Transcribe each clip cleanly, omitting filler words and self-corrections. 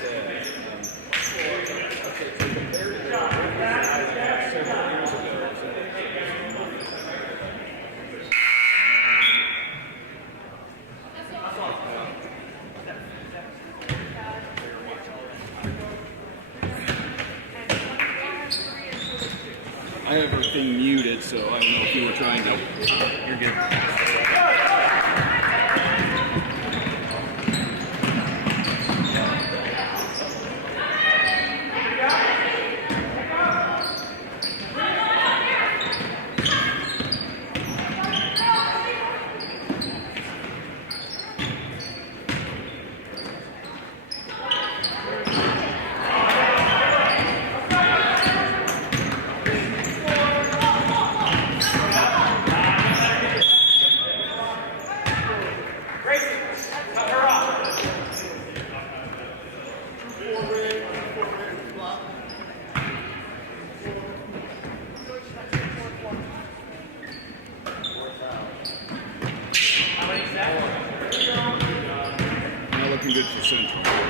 I have everything muted, so I don't know if you were trying to. You're good. Looking good for Central. 34-21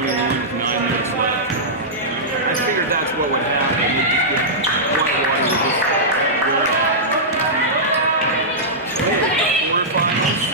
with 9 minutes left. I figured that's what would happen. We'd just get Whitewater would just go quarterfinals.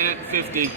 Minute 50.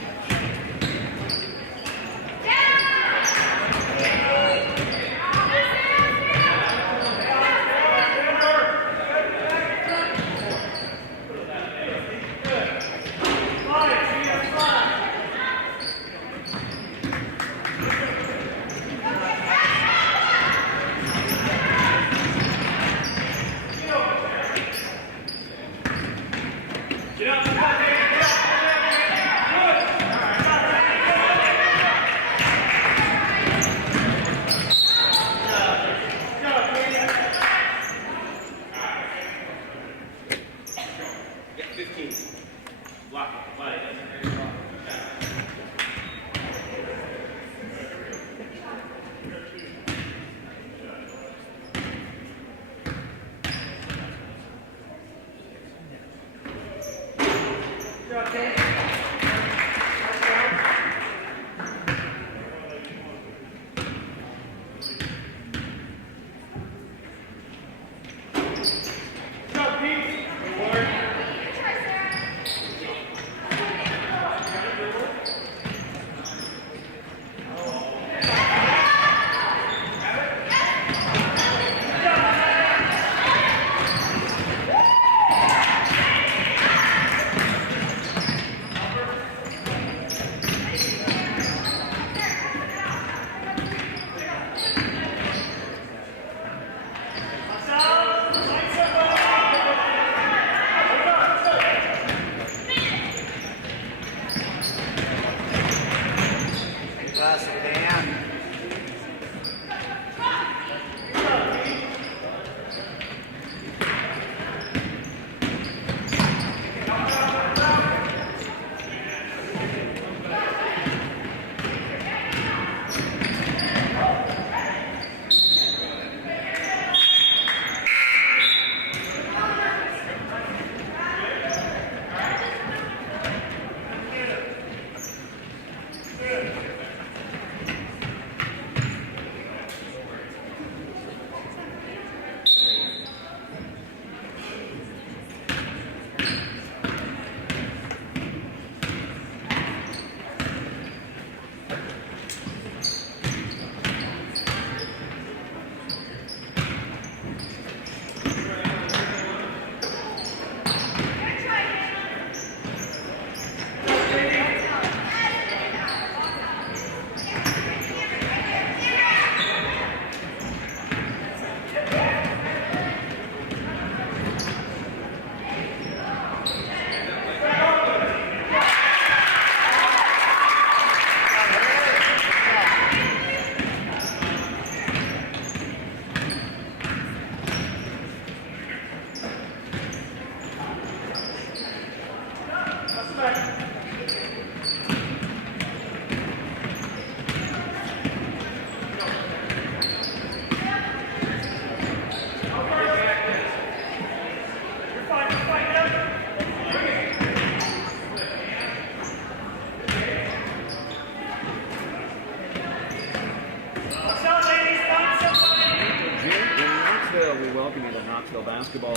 basketball.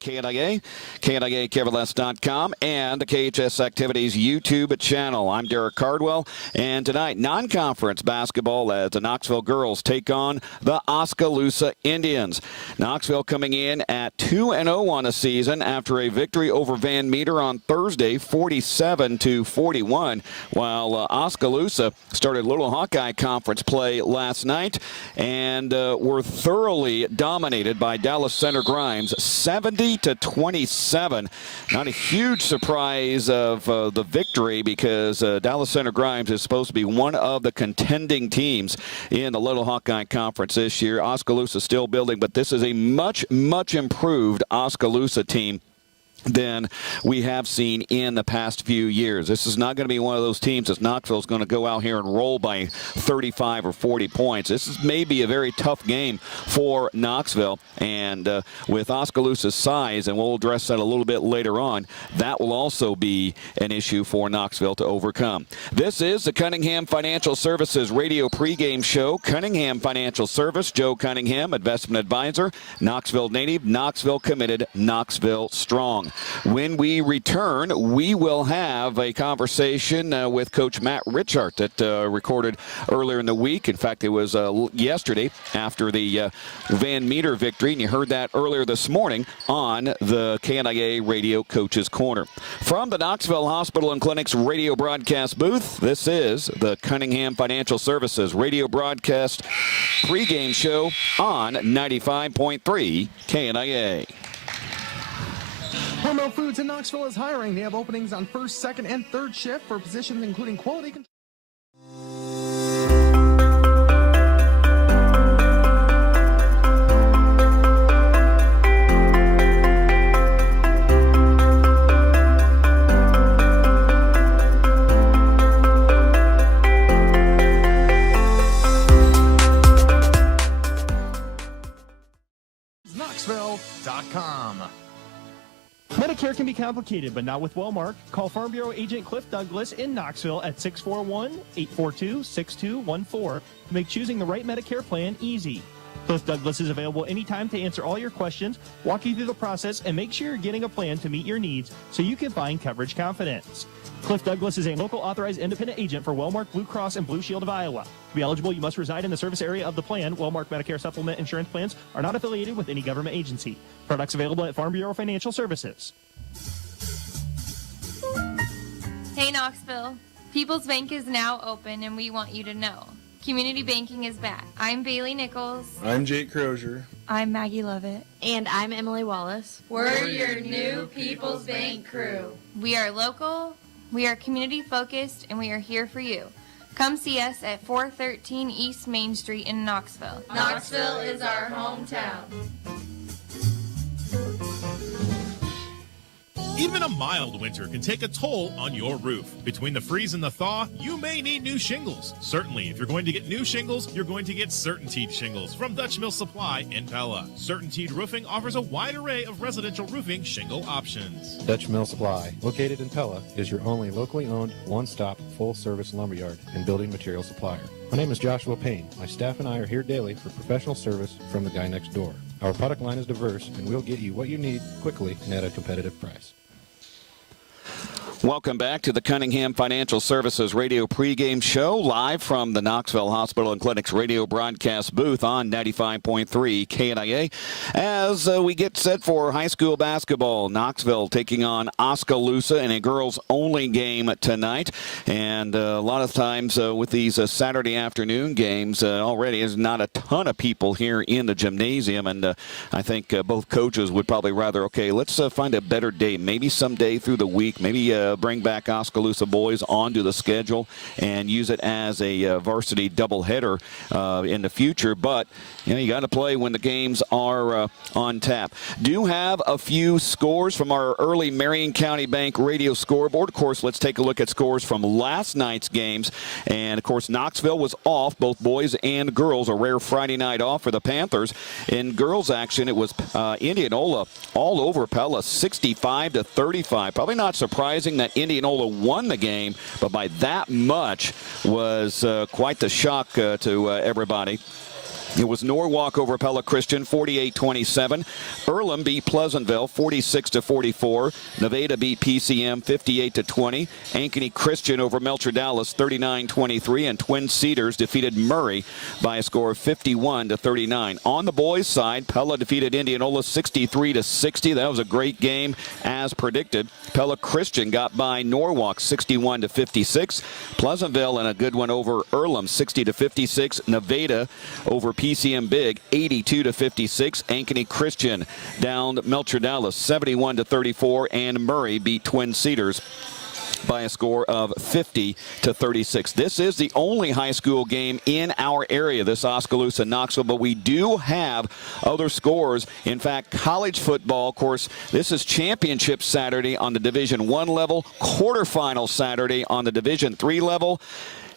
KNIA, KNIAKeverless.com, and the KHS Activities YouTube channel. I'm Derek Cardwell, and tonight, non-conference basketball as the Knoxville girls take on the Oskaloosa Indians. Knoxville coming in at 2-0 on the season after a victory over Van Meter on Thursday, 47-41, while Oskaloosa started Little Hawkeye Conference play last night and were thoroughly dominated by Dallas Center Grimes, 70-27. Not a huge surprise of the victory because Dallas Center Grimes is supposed to be one of the contending teams in the Little Hawkeye Conference this year. Oskaloosa still building, but this is a much improved Oskaloosa team than we have seen in the past few years. This is not going to be one of those teams that Knoxville is going to go out here and roll by 35 or 40 points. This is maybe a very tough game for Knoxville, and with Oskaloosa's size, and we'll address that a little bit later on, that will also be an issue for Knoxville to overcome. This is the Cunningham Financial Services radio pregame show. Cunningham Financial Service, Joe Cunningham, investment advisor, Knoxville native, Knoxville committed, Knoxville strong. When we return, we will have a conversation with Coach Matt Richart that recorded earlier in the week. In fact, it was yesterday after the Van Meter victory, and you heard that earlier this morning on the KNIA Radio Coaches Corner. From the Knoxville Hospital and Clinic's radio broadcast booth, this is the Cunningham Financial Services radio broadcast pregame show on 95.3 KNIA. Hormel Foods in Knoxville is hiring. They have openings on first, second, and third shift for positions including quality control. Knoxville.com. Medicare can be complicated, but not with Wellmark. Call Farm Bureau agent Cliff Douglas in Knoxville at 641-842-6214 to make choosing the right Medicare plan easy. Cliff Douglas is available anytime to answer all your questions, walk you through the process, and make sure you're getting a plan to meet your needs so you can find coverage confidence. Cliff Douglas is a local authorized independent agent for Wellmark Blue Cross and Blue Shield of Iowa. To be eligible, you must reside in the service area of the plan. Wellmark Medicare Supplement insurance plans are not affiliated with any government agency. Products available at Farm Bureau Financial Services. Hey Knoxville, People's Bank is now open and we want you to know. Community banking is back. I'm Bailey Nichols. I'm Jake Crozier. I'm Maggie Lovett. And I'm Emily Wallace. We're your new People's Bank crew. We are local, we are community focused, and we are here for you. Come see us at 413 East Main Street in Knoxville. Knoxville is our hometown. Even a mild winter can take a toll on your roof. Between the freeze and the thaw, you may need new shingles. Certainly, if you're going to get new shingles, you're going to get CertainTeed shingles from Dutch Mill Supply in Pella. CertainTeed Roofing offers a wide array of residential roofing shingle options. Dutch Mill Supply, located in Pella, is your only locally owned, one-stop, full-service lumberyard and building material supplier. My name is Joshua Payne. My staff and I are here daily for professional service from the guy next door. Our product line is diverse, and we'll get you what you need quickly and at a competitive price. Welcome back to the Cunningham Financial Services radio pregame show, live from the Knoxville Hospital and Clinic's radio broadcast booth on 95.3 KNIA. As we get set for high school basketball, Knoxville taking on Oskaloosa in a girls-only game tonight. And a lot of times with these Saturday afternoon games, already there's not a ton of people here in the gymnasium. And I think both coaches would probably rather, okay, let's find a better day, maybe someday through the week, maybe bring back Oskaloosa boys onto the schedule and use it as a varsity doubleheader in the future. But you got to play when the games are on tap. Do have a few scores from our early Marion County Bank radio scoreboard. Of course, let's take a look at scores from last night's games. And of course, Knoxville was off, both boys and girls. A rare Friday night off for the Panthers. In girls action, it was Indianola all over Pella, 65-35. Probably not surprising that Indianola won the game, but by that much was quite the shock to everybody. It was Norwalk over Pella Christian, 48-27. Earlham beat Pleasantville, 46-44. Nevada beat PCM, 58-20. Ankeny Christian over Melcher Dallas, 39-23. And Twin Cedars defeated Murray by a score of 51-39. On the boys' side, Pella defeated Indianola 63-60. That was a great game, as predicted. Pella Christian got by Norwalk 61-56. Pleasantville in a good one over Earlham, 60-56. Nevada over PCM Big, 82-56. Ankeny Christian down Melcher Dallas, 71-34. And Murray beat Twin Cedars by a score of 50-36. This is the only high school game in our area, this Oskaloosa Knoxville, but we do have other scores. In fact, college football, of course, this is championship Saturday on the Division I level, quarterfinal Saturday on the Division III level.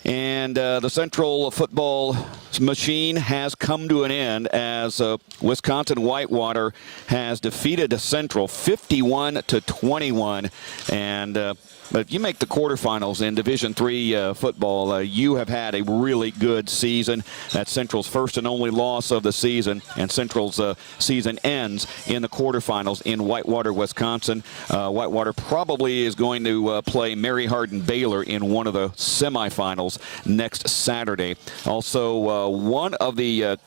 And the Central football machine has come to an end as Wisconsin Whitewater has defeated Central 51-21. And but if you make the quarterfinals in Division III football, you have had a really good season. That's Central's first and only loss of the season, and Central's season ends in the quarterfinals in Whitewater, Wisconsin. Whitewater probably is going to play Mary Hardin Baylor in one of the semifinals next Saturday. Also, one of the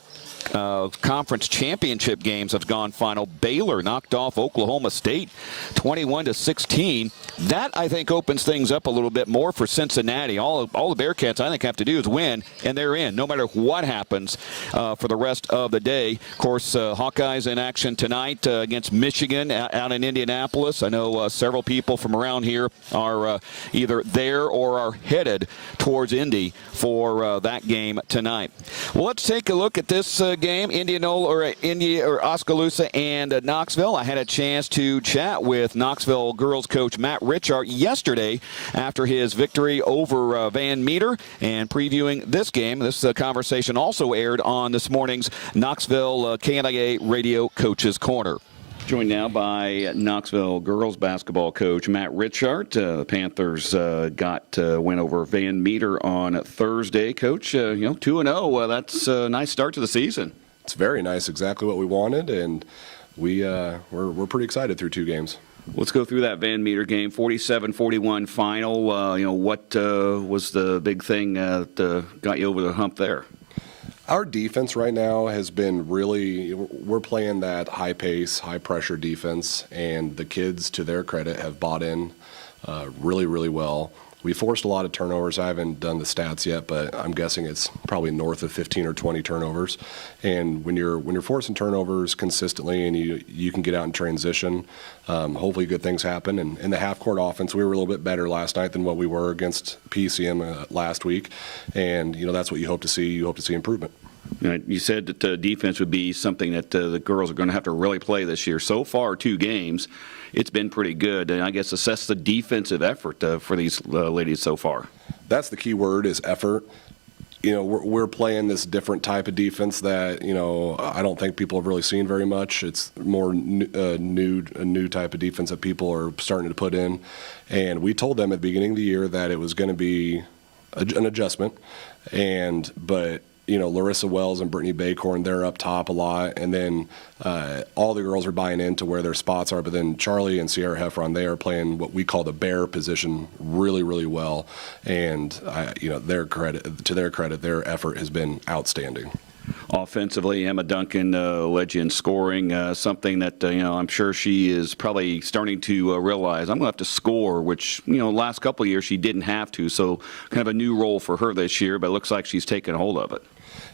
conference championship games have gone final. Baylor knocked off Oklahoma State 21-16. That, I think, opens things up a little bit more for Cincinnati. All the Bearcats, I think, have to do is win, and they're in, no matter what happens for the rest of the day. Of course, Hawkeyes in action tonight against Michigan out in Indianapolis. I know several people from around here are either there or are headed towards Indy for that game tonight. Well, let's take a look at this game, Oskaloosa and Knoxville. I had a chance to chat with Knoxville girls coach Matt Richard yesterday after his victory over Van Meter, and previewing this game. This conversation also aired on this morning's Knoxville KNIA Radio Coaches Corner. Joined now by Knoxville girls basketball coach Matt Richard. The Panthers went over Van Meter on Thursday. Coach, 2-0. That's a nice start to the season. It's very nice, exactly what we wanted, and we're pretty excited through two games. Let's go through that Van Meter game, 47-41 final. What was the big thing that got you over the hump there? Our defense right now has been we're playing that high pace, high pressure defense, and the kids, to their credit, have bought in really, really well. We forced a lot of turnovers. I haven't done the stats yet, but I'm guessing it's probably north of 15 or 20 turnovers. And when you're forcing turnovers consistently and you can get out in transition, hopefully good things happen. And in the half-court offense, we were a little bit better last night than what we were against PCM last week. And, that's what you hope to see. You hope to see improvement. You said that defense would be something that the girls are going to have to really play this year. So far, 2 games, it's been pretty good. And I guess assess the defensive effort for these ladies so far. That's the key word, is effort. We're playing this different type of defense that, I don't think people have really seen very much. It's more a new type of defense that people are starting to put in. And we told them at the beginning of the year that it was going to be an adjustment. But Larissa Wells and Brittany Baycorn, they're up top a lot. And then all the girls are buying into where their spots are. But then Charlie and Sierra Heffron, they are playing what we call the bear position really, really well. And, to their credit, their effort has been outstanding. Offensively, Emma Duncan led you in scoring, something that, I'm sure she is probably starting to realize. I'm going to have to score, which, last couple of years she didn't have to. So kind of a new role for her this year, but it looks like she's taken hold of it.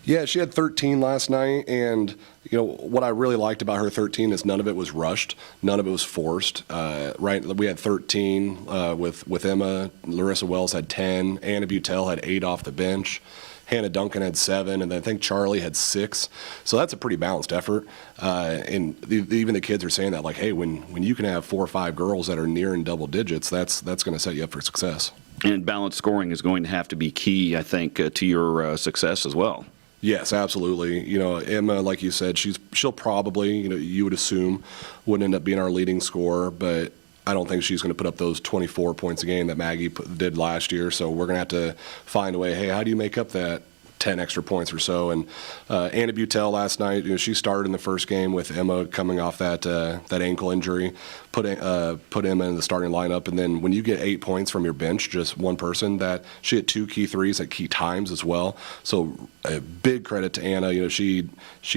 Yeah, she had 13 last night, and what I really liked about her 13 is none of it was rushed, none of it was forced. Right, we had 13 with Emma. Larissa Wells had 10. Anna Butel had 8 off the bench. Hannah Duncan had 7, and then I think Charlie had 6. So that's a pretty balanced effort. And even the kids are saying that, like, hey, when you can have 4 or 5 girls that are near in double digits, that's going to set you up for success. And balanced scoring is going to have to be key, I think, to your success as well. Yes, absolutely. Emma, like you said, she'll probably, you would assume, would end up being our leading scorer, but I don't think she's going to put up those 24 points a game that Maggie did last year. So we're going to have to find a way, hey, how do you make up that 10 extra points or so. And Anna Butel last night, she started in the first game with Emma coming off that ankle injury, put Emma in the starting lineup. And then when you get 8 points from your bench, just one person, that she hit 2 key threes at key times as well. So a big credit to Anna. She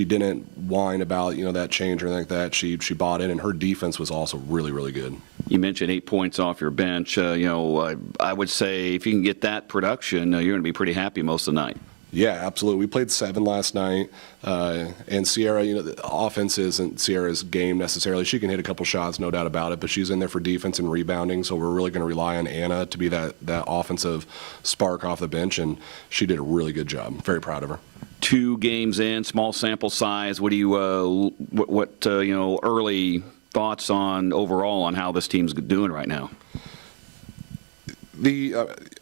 didn't whine about that change or anything like that. She bought in, and her defense was also really, really good. You mentioned 8 points off your bench. I would say if you can get that production, you're going to be pretty happy most of the night. Yeah, absolutely. We played 7 last night, and Sierra, the offense isn't Sierra's game necessarily. She can hit a couple shots, no doubt about it, but she's in there for defense and rebounding, so we're really going to rely on Anna to be that offensive spark off the bench, and she did a really good job. Very proud of her. 2 games in, small sample size. What do you, early thoughts on overall on how this team's doing right now?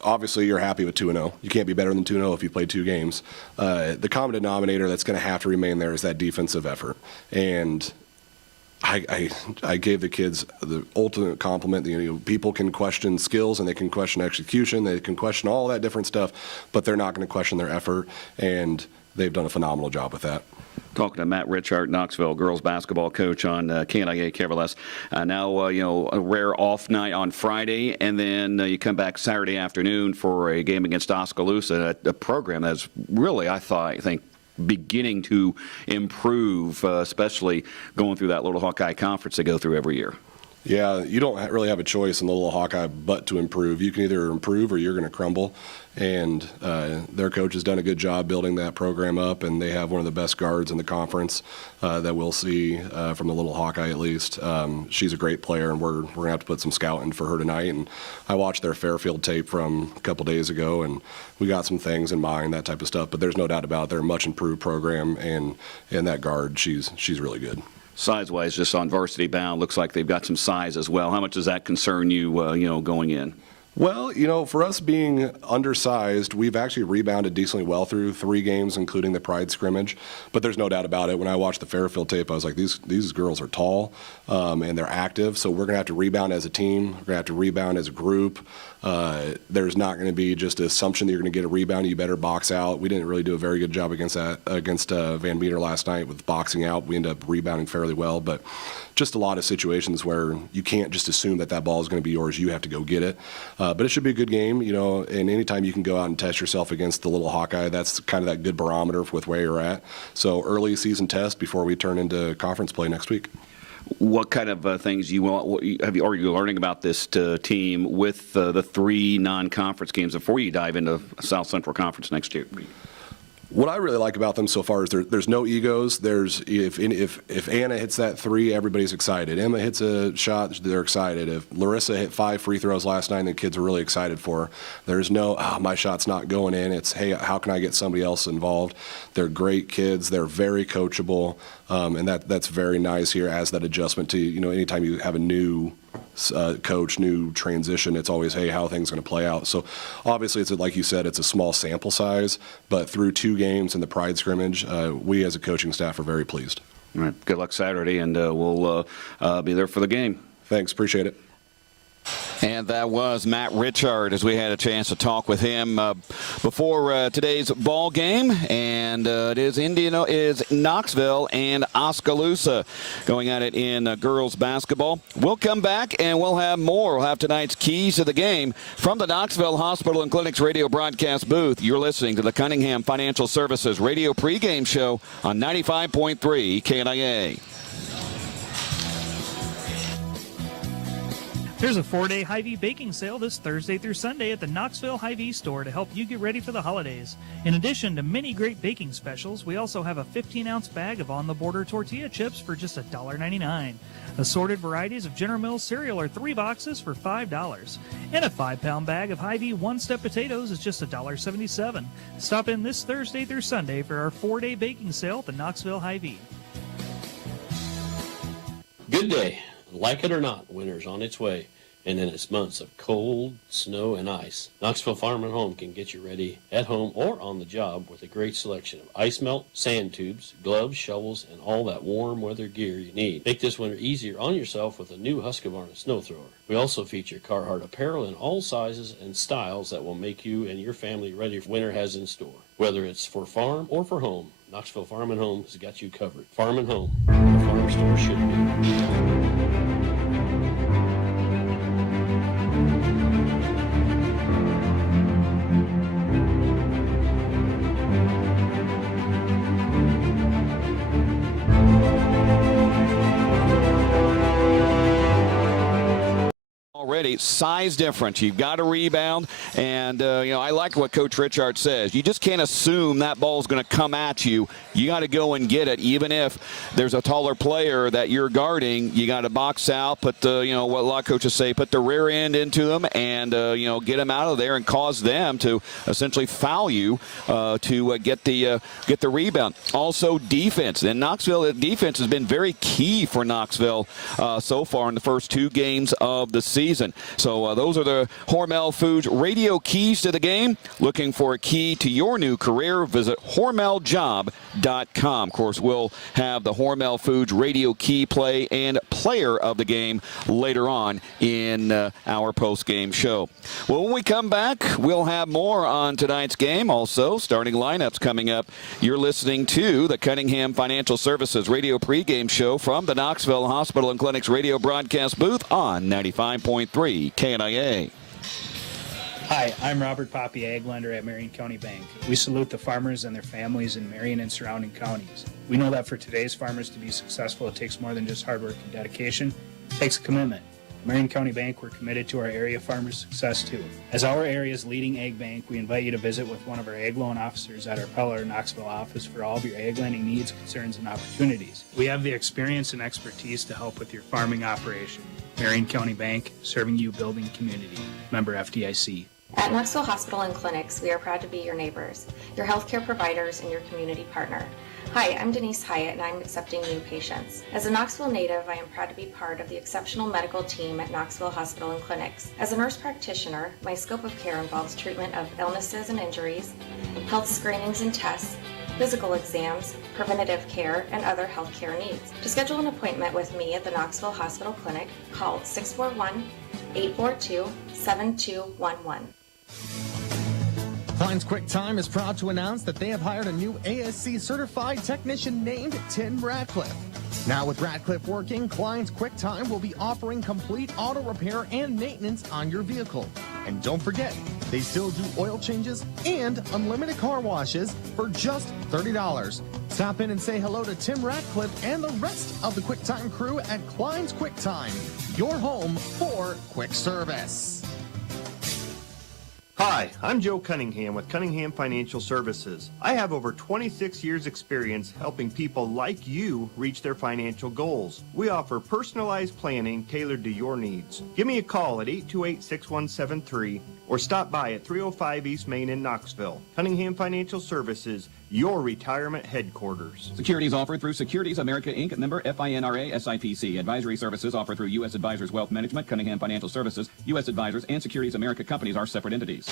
Obviously, you're happy with 2-0. You can't be better than 2-0 if you play 2 games. The common denominator that's going to have to remain there is that defensive effort. And I gave the kids the ultimate compliment. People can question skills and they can question execution. They can question all that different stuff, but they're not going to question their effort. And they've done a phenomenal job with that. Talking to Matt Richard, Knoxville girls basketball coach on KNIA KRLS. Now, a rare off night on Friday, and then you come back Saturday afternoon for a game against Oskaloosa, a program that's really, I think, beginning to improve, especially going through that Little Hawkeye Conference they go through every year. Yeah, you don't really have a choice in the Little Hawkeye but to improve. You can either improve or you're going to crumble. And their coach has done a good job building that program up, and they have one of the best guards in the conference that we'll see from the Little Hawkeye at least. She's a great player, and we're going to have to put some scouting for her tonight. And I watched their Fairfield tape from a couple days ago, and we got some things in mind, that type of stuff. But there's no doubt about it. They're a much improved program, and that guard, she's really good. Size-wise, just on varsity bound, looks like they've got some size as well. How much does that concern you, going in? Well, for us being undersized, we've actually rebounded decently well through 3 games, including the Pride scrimmage. But there's no doubt about it. When I watched the Fairfield tape, I was like, these girls are tall and they're active. So we're going to have to rebound as a team. We're going to have to rebound as a group. There's not going to be just an assumption that you're going to get a rebound. You better box out. We didn't really do a very good job against Van Meter last night with boxing out. We ended up rebounding fairly well, but just a lot of situations where you can't just assume that ball is going to be yours. You have to go get it. But it should be a good game, and anytime you can go out and test yourself against the Little Hawkeye, that's kind of that good barometer with where you're at. So early season test before we turn into conference play next week. What kind of things are you learning about this team with the 3 non-conference games before you dive into South Central Conference next year? What I really like about them so far is there's no egos. If Anna hits that 3, everybody's excited. Emma hits a shot, they're excited. If Larissa hit 5 free throws last night, the kids are really excited for her. There's no, my shot's not going in. It's, hey, how can I get somebody else involved? They're great kids. They're very coachable, and that's very nice here as that adjustment to, anytime you have a new coach, new transition, it's always, hey, how are things going to play out? So obviously, it's like you said, it's a small sample size, but through 2 games in the Pride scrimmage, we as a coaching staff are very pleased. All right, good luck Saturday, and we'll be there for the game. Thanks, appreciate it. And that was Matt Richard as we had a chance to talk with him before today's ball game. And it is Knoxville and Oskaloosa going at it in girls basketball. We'll come back and we'll have more. We'll have tonight's keys to the game from the Knoxville Hospital and Clinics radio broadcast booth. You're listening to the Cunningham Financial Services radio pregame show on 95.3 KNIA. There's a 4-day Hy-Vee baking sale this Thursday through Sunday at the Knoxville Hy-Vee store to help you get ready for the holidays. In addition to many great baking specials, we also have a 15-ounce bag of On the Border tortilla chips for just $1.99. Assorted varieties of General Mills cereal are 3 boxes for $5. And a 5-pound bag of Hy-Vee one-step potatoes is just $1.77. Stop in this Thursday through Sunday for our 4-day baking sale at the Knoxville Hy-Vee. Good day. Like it or not, winter's on its way. and in its months of cold, snow, and ice, Knoxville Farm and Home can get you ready at home or on the job with a great selection of ice melt, sand tubes, gloves, shovels, and all that warm weather gear you need. Make this winter easier on yourself with a new Husqvarna snow thrower. We also feature Carhartt apparel in all sizes and styles that will make you and your family ready for winter has in store. Whether it's for farm or for home, Knoxville Farm and Home has got you covered. Farm and Home, where a farm store should be. Already, size difference. You've got to rebound, and I like what Coach Richard says. You just can't assume that ball's going to come at you. You got to go and get it, even if there's a taller player that you're guarding. You got to box out, put the what a lot of coaches say, put the rear end into them, and get them out of there and cause them to essentially foul you to get the rebound. Also, defense. And Knoxville defense has been very key for Knoxville so far in the first 2 games of the season. So those are the Hormel Foods radio keys to the game. Looking for a key to your new career, visit HormelJob.com. Of course, we'll have the Hormel Foods radio key play and player of the game later on in our post-game show. Well, when we come back, we'll have more on tonight's game. Also, starting lineups coming up. You're listening to the Cunningham Financial Services radio pregame show from the Knoxville Hospital and Clinic's radio broadcast booth on 95.3 KNIA. Hi, I'm Robert Poppy, ag lender at Marion County Bank. We salute the farmers and their families in Marion and surrounding counties. We know that for today's farmers to be successful, it takes more than just hard work and dedication. It takes a commitment. At Marion County Bank, we're committed to our area farmers' success too. As our area's leading ag bank, we invite you to visit with one of our ag loan officers at our Peller, Knoxville office for all of your ag lending needs, concerns, and opportunities. We have the experience and expertise to help with your farming operation. Marion County Bank, serving you, building community. Member FDIC. At Knoxville Hospital and Clinics, we are proud to be your neighbors, your healthcare providers, and your community partner. Hi, I'm Denise Hyatt, and I'm accepting new patients. As a Knoxville native, I am proud to be part of the exceptional medical team at Knoxville Hospital and Clinics. As a nurse practitioner, my scope of care involves treatment of illnesses and injuries, health screenings and tests, physical exams, preventative care, and other health care needs. To schedule an appointment with me at the Knoxville Hospital Clinic, call 641-842-7211. Klein's Quick Time is proud to announce that they have hired a new ASC certified technician named Tim Radcliffe. Now with Radcliffe working, Klein's Quick Time will be offering complete auto repair and maintenance on your vehicle. And don't forget, they still do oil changes and unlimited car washes for just $30. Stop in and say hello to Tim Radcliffe and the rest of the Quick Time crew at Klein's Quick Time, your home for quick service. Hi, I'm Joe Cunningham with Cunningham Financial Services. I have over 26 years experience helping people like you reach their financial goals. We offer personalized planning tailored to your needs. Give me a call at 828-6173 or stop by at 305 East Main in Knoxville. Cunningham Financial Services, your retirement headquarters. Securities offered through Securities America Inc., member FINRA SIPC. Advisory services offered through U.S. Advisors Wealth Management, Cunningham Financial Services. U.S. Advisors and Securities America companies are separate entities.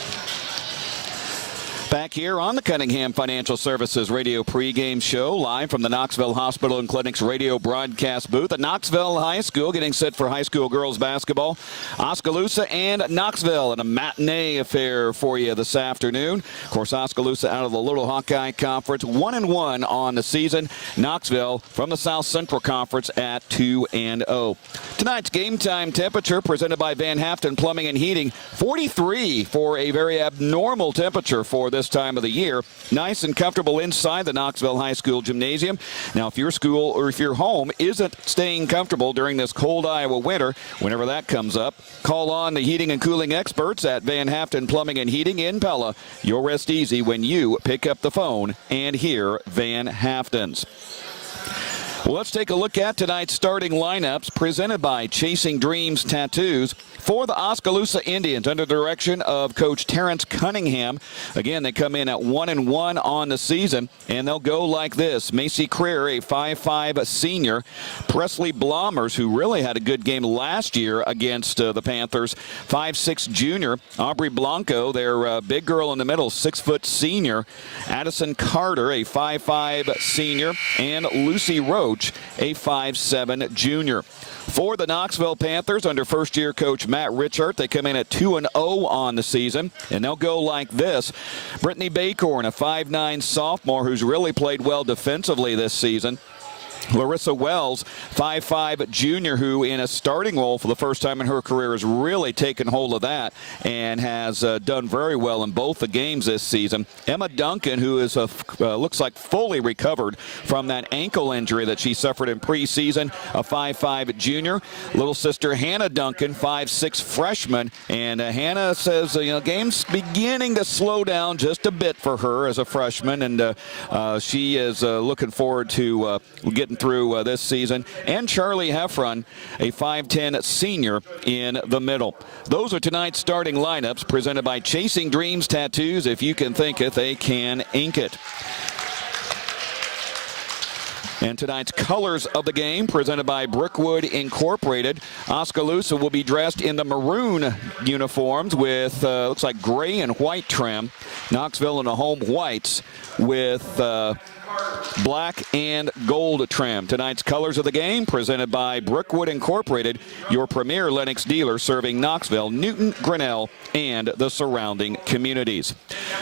Back here on the Cunningham Financial Services radio pregame show, live from the Knoxville Hospital and Clinic's radio broadcast booth at Knoxville High School, getting set for high school girls basketball. Oskaloosa and Knoxville in a matinee affair for you this afternoon. Of course, Oskaloosa out of the Little Hawkeye Conference, 1-1 on the season. Knoxville from the South Central Conference at 2-0. Tonight's game time temperature presented by Van Haften Plumbing and Heating, 43 for a very abnormal temperature for this time of the year. Nice and comfortable inside the Knoxville High School gymnasium. Now, if your school or if your home isn't staying comfortable during this cold Iowa winter, whenever that comes up, call on the heating and cooling experts at Van Haften Plumbing and Heating in Pella. You'll rest easy when you pick up the phone and hear Van Haften's. Well, let's take a look at tonight's starting lineups presented by Chasing Dreams Tattoos for the Oskaloosa Indians under the direction of Coach Terrence Cunningham. Again, they come in at 1-1 on the season, and they'll go like this. Macy Creer, a 5'5 senior. Presley Blomers, who really had a good game last year against the Panthers, 5'6 junior. Aubrey Blanco, their big girl in the middle, 6' senior. Addison Carter, a 5'5 senior. And Lucy Roach, a 5'7 junior. For the Knoxville Panthers, under first-year coach Matt Richard, they come in at 2-0 on the season, and they'll go like this. Brittany Bacorn, a 5'9 sophomore who's really played well defensively this season. Larissa Wells, 5'5 junior, who in a starting role for the first time in her career has really taken hold of that and has done very well in both the games this season. Emma Duncan, who is looks like fully recovered from that ankle injury that she suffered in preseason, a 5'5 junior. Little sister Hannah Duncan, 5'6 freshman, and Hannah says game's beginning to slow down just a bit for her as a freshman, and she is looking forward to getting through this season. And Charlie Heffron, a 5'10 senior in the middle. Those are tonight's starting lineups presented by Chasing Dreams Tattoos. If you can think it, they can ink it. And tonight's colors of the game presented by Brickwood Incorporated. Oskaloosa will be dressed in the maroon uniforms with looks like gray and white trim. Knoxville in the home whites with black and gold trim. Tonight's colors of the game presented by Brickwood Incorporated, your premier Lennox dealer serving Knoxville, Newton, Grinnell, and the surrounding communities.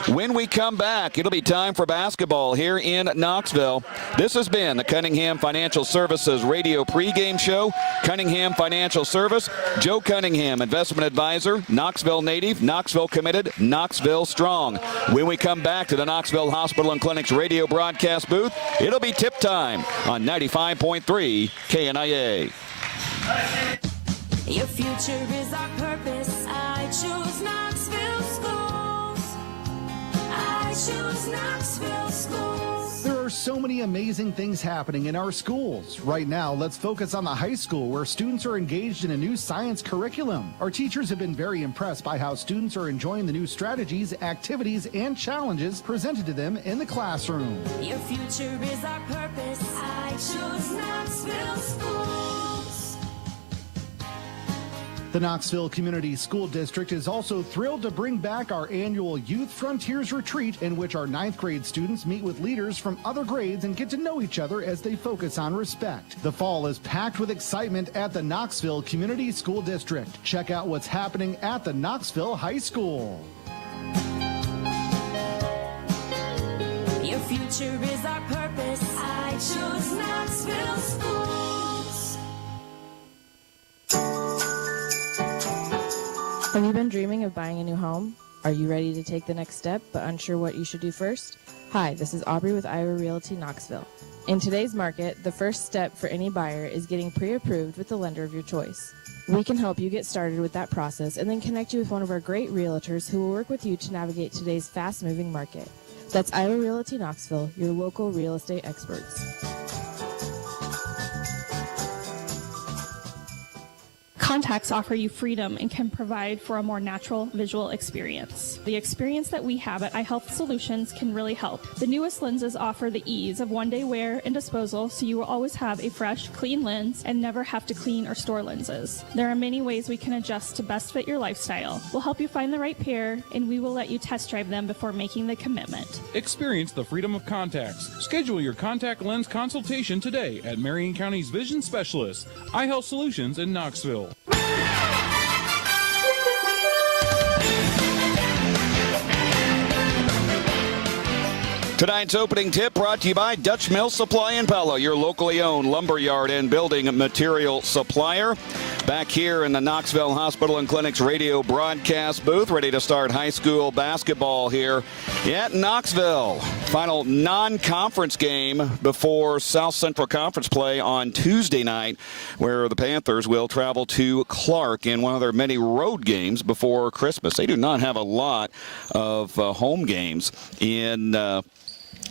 When we come back, it'll be time for basketball here in Knoxville. This has been the Cunningham Financial Services radio pregame show. Cunningham Financial Service, Joe Cunningham, investment advisor, Knoxville native, Knoxville committed, Knoxville strong. When we come back to the Knoxville Hospital and Clinic's radio broadcast booth, it'll be tip time on 95.3 KNIA. Your future is our purpose. I choose Knoxville Schools. I choose Knoxville Schools. There are so many amazing things happening in our schools. Right now, let's focus on the high school where students are engaged in a new science curriculum. Our teachers have been very impressed by how students are enjoying the new strategies, activities, and challenges presented to them in the classroom. Your future is our purpose. I choose Knoxville Schools. The Knoxville Community School District is also thrilled to bring back our annual Youth Frontiers Retreat, in which our 9th grade students meet with leaders from other grades and get to know each other as they focus on respect. The fall is packed with excitement at the Knoxville Community School District. Check out what's happening at the Knoxville High School. Your future is our purpose. I choose Knoxville Schools. Have you been dreaming of buying a new home? Are you ready to take the next step but unsure what you should do first? Hi, this is Aubrey with Iowa Realty Knoxville. In today's market, the first step for any buyer is getting pre-approved with the lender of your choice. We can help you get started with that process and then connect you with one of our great realtors who will work with you to navigate today's fast-moving market. That's Iowa Realty Knoxville, your local real estate experts. Contacts offer you freedom and can provide for a more natural visual experience. The experience that we have at iHealth Solutions can really help. The newest lenses offer the ease of one-day wear and disposal, so you will always have a fresh, clean lens and never have to clean or store lenses. There are many ways we can adjust to best fit your lifestyle. We'll help you find the right pair, and we will let you test drive them before making the commitment. Experience the freedom of contacts. Schedule your contact lens consultation today at Marion County's Vision Specialist, iHealth Solutions in Knoxville. Tonight's opening tip brought to you by Dutch Mill Supply in Pella, your locally owned lumberyard and building material supplier. Back here in the Knoxville Hospital and Clinic's radio broadcast booth, ready to start high school basketball here at Knoxville. Final non-conference game before South Central Conference play on Tuesday night, where the Panthers will travel to Clark in one of their many road games before Christmas. They do not have a lot of home games in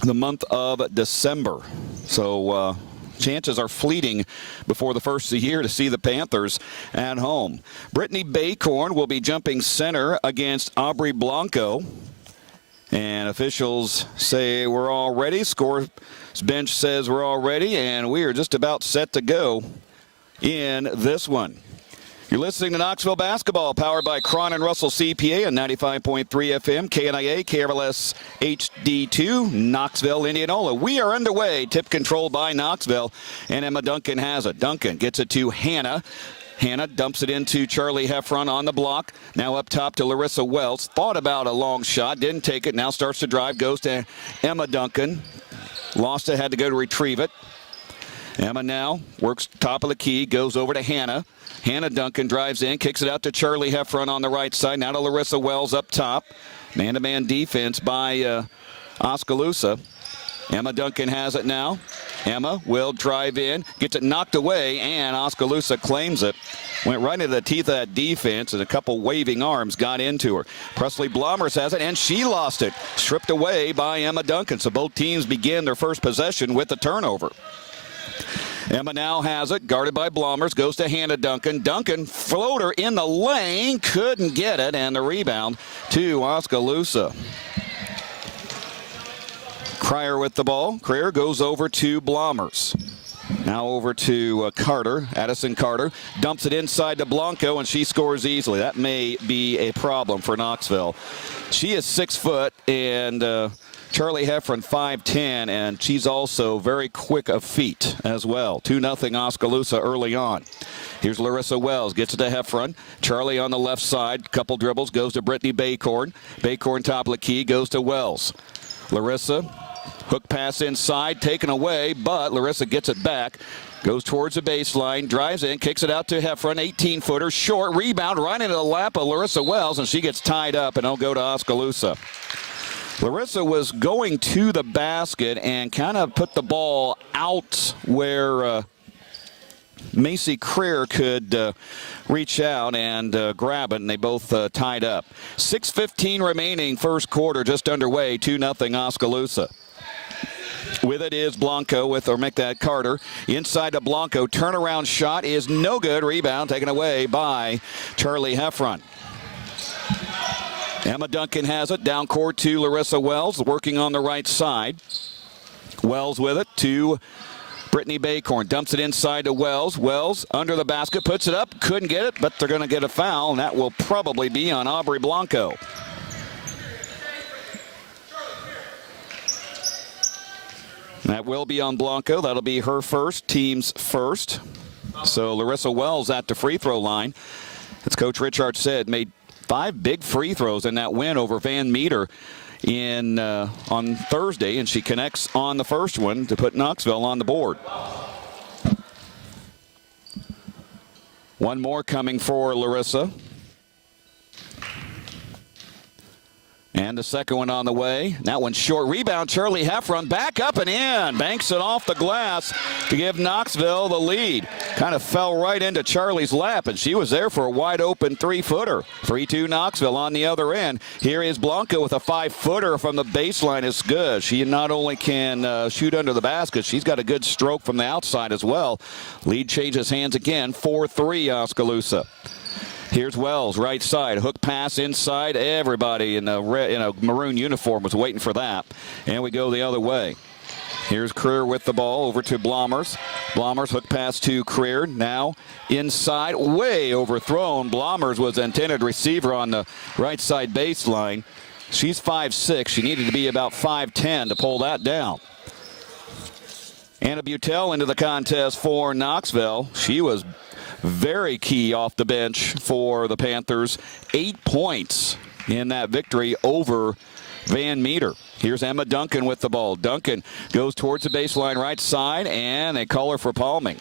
the month of December. So chances are fleeting before the first of the year to see the Panthers at home. Brittany Baycorn will be jumping center against Aubrey Blanco. And officials say we're all ready. Score's bench says we're all ready, and we are just about set to go in this one. You're listening to Knoxville Basketball, powered by Cron and Russell CPA on 95.3 FM, KNIA, KRLS HD2, Knoxville, Indianola. We are underway. Tip controlled by Knoxville, and Emma Duncan has it. Duncan gets it to Hannah. Hannah dumps it into Charlie Heffron on the block. Now up top to Larissa Wells. Thought about a long shot, didn't take it. Now starts to drive, goes to Emma Duncan. Lost it, had to go to retrieve it. Emma now works top of the key, goes over to Hannah. Hannah Duncan drives in, kicks it out to Charlie Heffron on the right side. Now to Larissa Wells up top. Man-to-man defense by Oskaloosa. Emma Duncan has it now. Emma will drive in, gets it knocked away, and Oskaloosa claims it. Went right into the teeth of that defense, and a couple waving arms got into her. Presley Blomers has it, and she lost it. Stripped away by Emma Duncan. So both teams begin their first possession with a turnover. Emma now has it, guarded by Blomers, goes to Hannah Duncan. Duncan, floater in the lane, couldn't get it, and the rebound to Oskaloosa. Cryer with the ball. Cryer goes over to Blomers. Now over to Carter, Addison Carter. Dumps it inside to Blanco, and she scores easily. That may be a problem for Knoxville. She is 6 foot, and Charlie Heffron 5'10", and she's also very quick of feet as well. 2-0 Oskaloosa early on. Here's Larissa Wells, gets it to Heffron. Charlie on the left side, couple dribbles, goes to Brittany Baycorn. Baycorn top of the key, goes to Wells. Larissa, hook pass inside, taken away, but Larissa gets it back. Goes towards the baseline, drives in, kicks it out to Heffron, 18-footer, short, rebound right into the lap of Larissa Wells, and she gets tied up, and it'll go to Oskaloosa. Larissa was going to the basket and kind of put the ball out where Macy Creer could reach out and grab it, and they both tied up. 6:15 remaining, first quarter just underway, 2-0 Oskaloosa. With it is Blanco Carter. Inside to Blanco. Turnaround shot is no good. Rebound taken away by Charlie Heffron. Emma Duncan has it. Down court to Larissa Wells, working on the right side. Wells with it to Brittany Baycorn. Dumps it inside to Wells. Wells under the basket, puts it up. Couldn't get it, but they're going to get a foul, and that will probably be on Aubrey Blanco. That will be on Blanco. That'll be her first, team's first. So Larissa Wells at the free throw line. As Coach Richard said, made 5 big free throws in that win over Van Meter on Thursday, and she connects on the first one to put Knoxville on the board. One more coming for Larissa. And the second one on the way. That one's short. Rebound, Charlie Heffron back up and in. Banks it off the glass to give Knoxville the lead. Kind of fell right into Charlie's lap, and she was there for a wide open 3-footer. 3-2 Knoxville on the other end. Here is Blanco with a 5-footer from the baseline. It's good. She not only can shoot under the basket, she's got a good stroke from the outside as well. Lead changes hands again. 4-3 Oskaloosa. Here's Wells, right side, hook pass inside. Everybody in a maroon uniform was waiting for that. And we go the other way. Here's Creer with the ball over to Blomers. Blomers hook pass to Creer. Now inside, way overthrown. Blomers was intended receiver on the right side baseline. She's 5'6". She needed to be about 5'10" to pull that down. Anna Butel into the contest for Knoxville. She was very key off the bench for the Panthers. 8 points in that victory over Van Meter. Here's Emma Duncan with the ball. Duncan goes towards the baseline right side, and they call her for palming.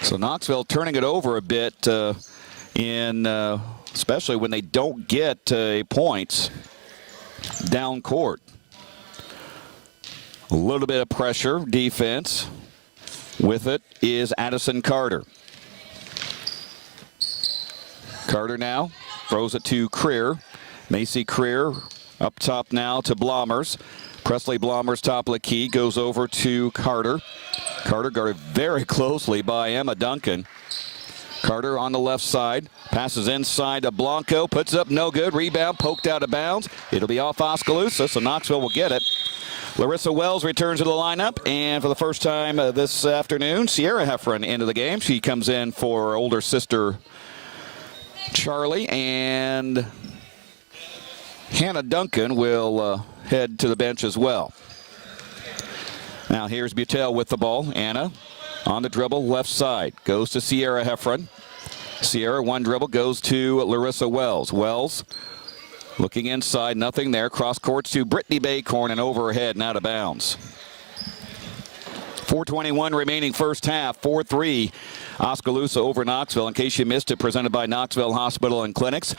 So Knoxville turning it over a bit especially when they don't get points down court. A little bit of pressure, defense. With it is Addison Carter. Carter now throws it to Creer. Macy Creer up top now to Blomers. Presley Blommer's top of the key goes over to Carter. Carter guarded very closely by Emma Duncan. Carter on the left side, passes inside to Blanco, puts it up, no good. Rebound poked out of bounds. It'll be off Oskaloosa, so Knoxville will get it. Larissa Wells returns to the lineup, and for the first time this afternoon, Sierra Heffron into the game. She comes in for her older sister Charlie, and Hannah Duncan will head to the bench as well. Now here's Butel with the ball. Anna on the dribble, left side, goes to Sierra Heffron. Sierra, one dribble, goes to Larissa Wells. Wells looking inside, nothing there. Cross courts to Brittany Baycorn and overhead and out of bounds. 4:21 remaining first half. 4-3 Oskaloosa over Knoxville. In case you missed it, presented by Knoxville Hospital and Clinics.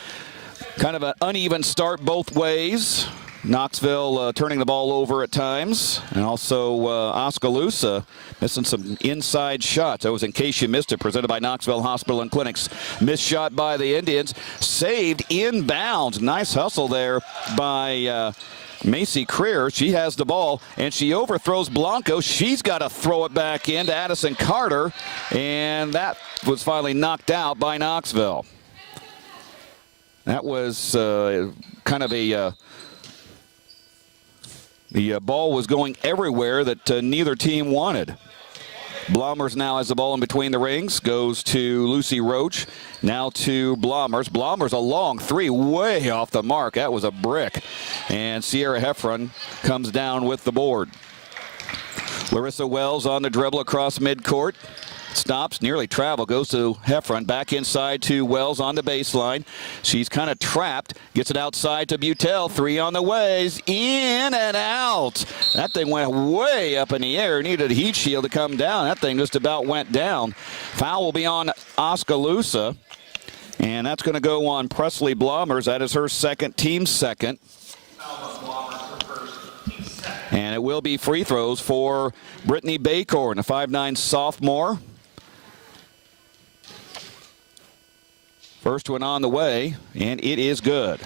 Kind of an uneven start both ways. Knoxville turning the ball over at times, and also Oskaloosa missing some inside shots. That was in case you missed it, presented by Knoxville Hospital and Clinics. Missed shot by the Indians, saved inbounds. Nice hustle there by Macy Creer. She has the ball, and she overthrows Blanco. She's got to throw it back into Addison Carter, and that was finally knocked out by Knoxville. That was kind of a... The ball was going everywhere that neither team wanted. Blommers now has the ball in between the rings, goes to Lucy Roach, now to Blommers. Blommers a long three, way off the mark. That was a brick. And Sierra Heffron comes down with the board. Larissa Wells on the dribble across midcourt. Stops, nearly travel, goes to Heffron, back inside to Wells on the baseline. She's kind of trapped, gets it outside to Butel, three on the ways, in and out. That thing went way up in the air, needed a heat shield to come down. That thing just about went down. Foul will be on Oskaloosa, and that's going to go on Presley Blommers. That is her second, team second. And it will be free throws for Brittany Baycorn, a 5'9" sophomore. First one on the way, and it is good.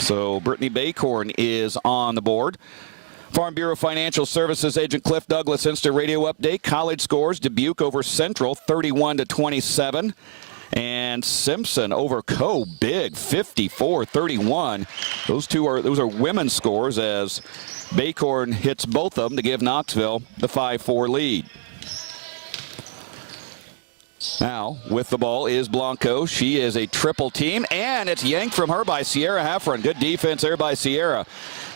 So Brittany Baycorn is on the board. Farm Bureau Financial Services agent Cliff Douglas, Instant Radio Update. College scores, Dubuque over Central, 31-27. And Simpson over Coe, big, 54-31. Those are women's scores as Baycorn hits both of them to give Knoxville the 5-4 lead. Now, with the ball is Blanco. She is a triple team, and it's yanked from her by Sierra Heffron. Good defense there by Sierra.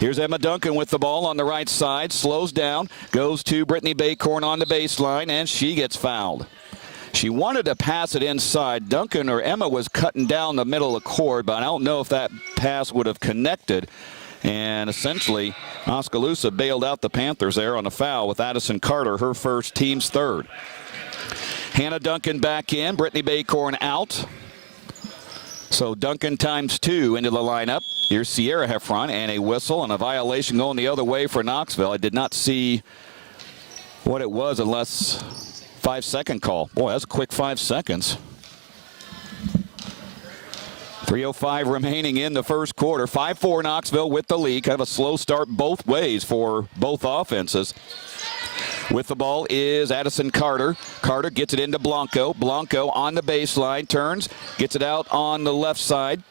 Here's Emma Duncan with the ball on the right side. Slows down, goes to Brittany Baycorn on the baseline, and she gets fouled. She wanted to pass it inside. Duncan or Emma was cutting down the middle of the court, but I don't know if that pass would have connected. And essentially, Oskaloosa bailed out the Panthers there on a foul with Addison Carter, her first, team's third. Hannah Duncan back in, Brittany Baycorn out. So Duncan times two into the lineup. Here's Sierra Heffron, and a whistle and a violation going the other way for Knoxville. I did not see what it was unless 5-second call. Boy, that's a quick 5 seconds. 3:05 remaining in the first quarter. 5-4 Knoxville with the lead. Kind of a slow start both ways for both offenses. With the ball is Addison Carter. Carter gets it into Blanco. Blanco on the baseline, turns, gets it out on the left side.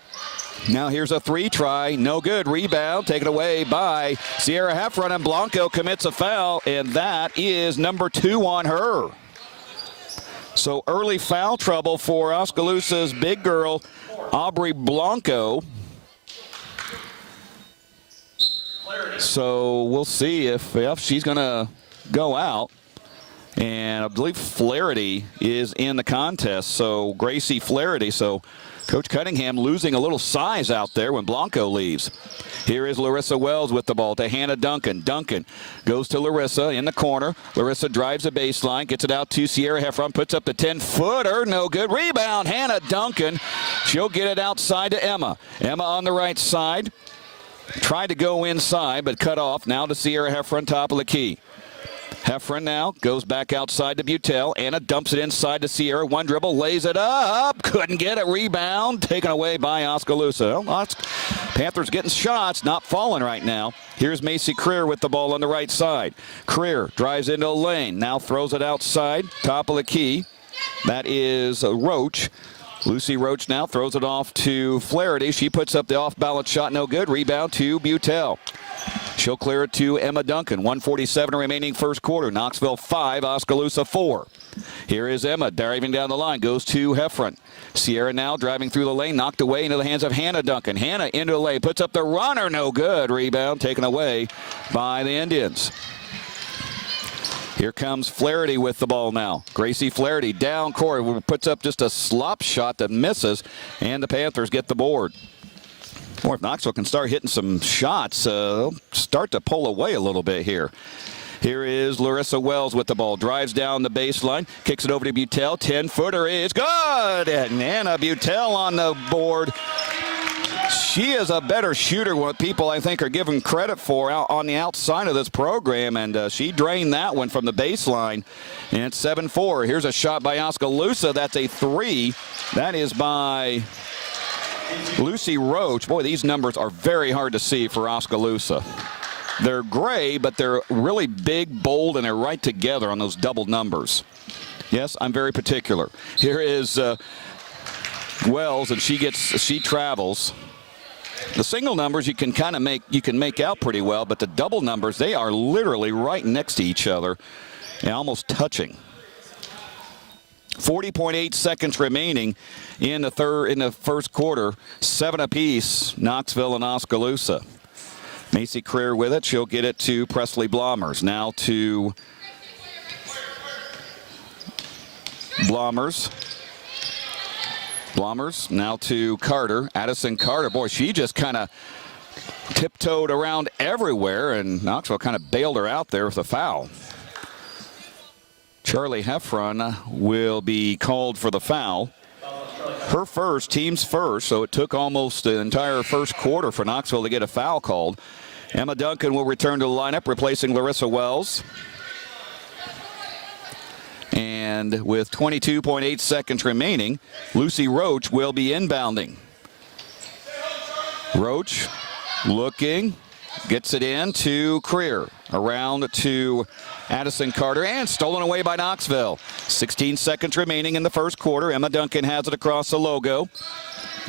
Now here's a three try, no good. Rebound taken away by Sierra Heffron, and Blanco commits a foul, and that is number 2 on her. So early foul trouble for Oskaloosa's big girl, Aubrey Blanco. So we'll see if she's going to go out. And I believe Flaherty is in the contest. So Gracie Flaherty. So Coach Cunningham losing a little size out there when Blanco leaves. Here is Larissa Wells with the ball to Hannah Duncan. Duncan goes to Larissa in the corner. Larissa drives the baseline, gets it out to Sierra Heffron, puts up the 10-footer, no good. Rebound, Hannah Duncan. She'll get it outside to Emma. Emma on the right side. Tried to go inside, but cut off. Now to Sierra Heffron, top of the key. Heffron now goes back outside to Butel. Anna dumps it inside to Sierra. One dribble, lays it up. Couldn't get it. Rebound taken away by Oskaloosa. Well, Panthers getting shots, not falling right now. Here's Macy Creer with the ball on the right side. Creer drives into a lane. Now throws it outside. Top of the key. That is Roach. Lucy Roach now throws it off to Flaherty. She puts up the off-balance shot, no good. Rebound to Butel. She'll clear it to Emma Duncan. 1:47 remaining first quarter. Knoxville 5, Oskaloosa 4. Here is Emma driving down the line. Goes to Heffron. Sierra now driving through the lane. Knocked away into the hands of Hannah Duncan. Hannah into the lane. Puts up the runner. No good. Rebound taken away by the Indians. Here comes Flaherty with the ball now. Gracie Flaherty down court. Puts up just a slop shot that misses. And the Panthers get the board. Boy, if Knoxville can start hitting some shots, they'll start to pull away a little bit here. Here is Larissa Wells with the ball. Drives down the baseline. Kicks it over to Butel. 10-footer is good. And Anna Butel on the board. She is a better shooter than what people, I think, are given credit for out on the outside of this program. And she drained that one from the baseline. And it's 7-4. Here's a shot by Oskaloosa. That's a 3. That is by Lucy Roach. Boy, these numbers are very hard to see for Oskaloosa. They're gray, but they're really big, bold, and they're right together on those double numbers. Yes, I'm very particular. Here is Wells, and she travels. The single numbers you can kind of make out pretty well, but the double numbers, they are literally right next to each other and almost touching. 40.8 seconds remaining in the first quarter. 7 apiece, Knoxville and Oskaloosa. Macy Creer with it. She'll get it to Presley Blomers. Now to Blomers. Now to Carter. Addison Carter. Boy, she just kind of tiptoed around everywhere, and Knoxville kind of bailed her out there with a foul. Charlie Heffron will be called for the foul. Her first, team's first, so it took almost the entire first quarter for Knoxville to get a foul called. Emma Duncan will return to the lineup, replacing Larissa Wells. And with 22.8 seconds remaining, Lucy Roach will be inbounding. Roach looking, gets it in to Creer. Around to Addison Carter, and stolen away by Knoxville. 16 seconds remaining in the first quarter. Emma Duncan has it across the logo.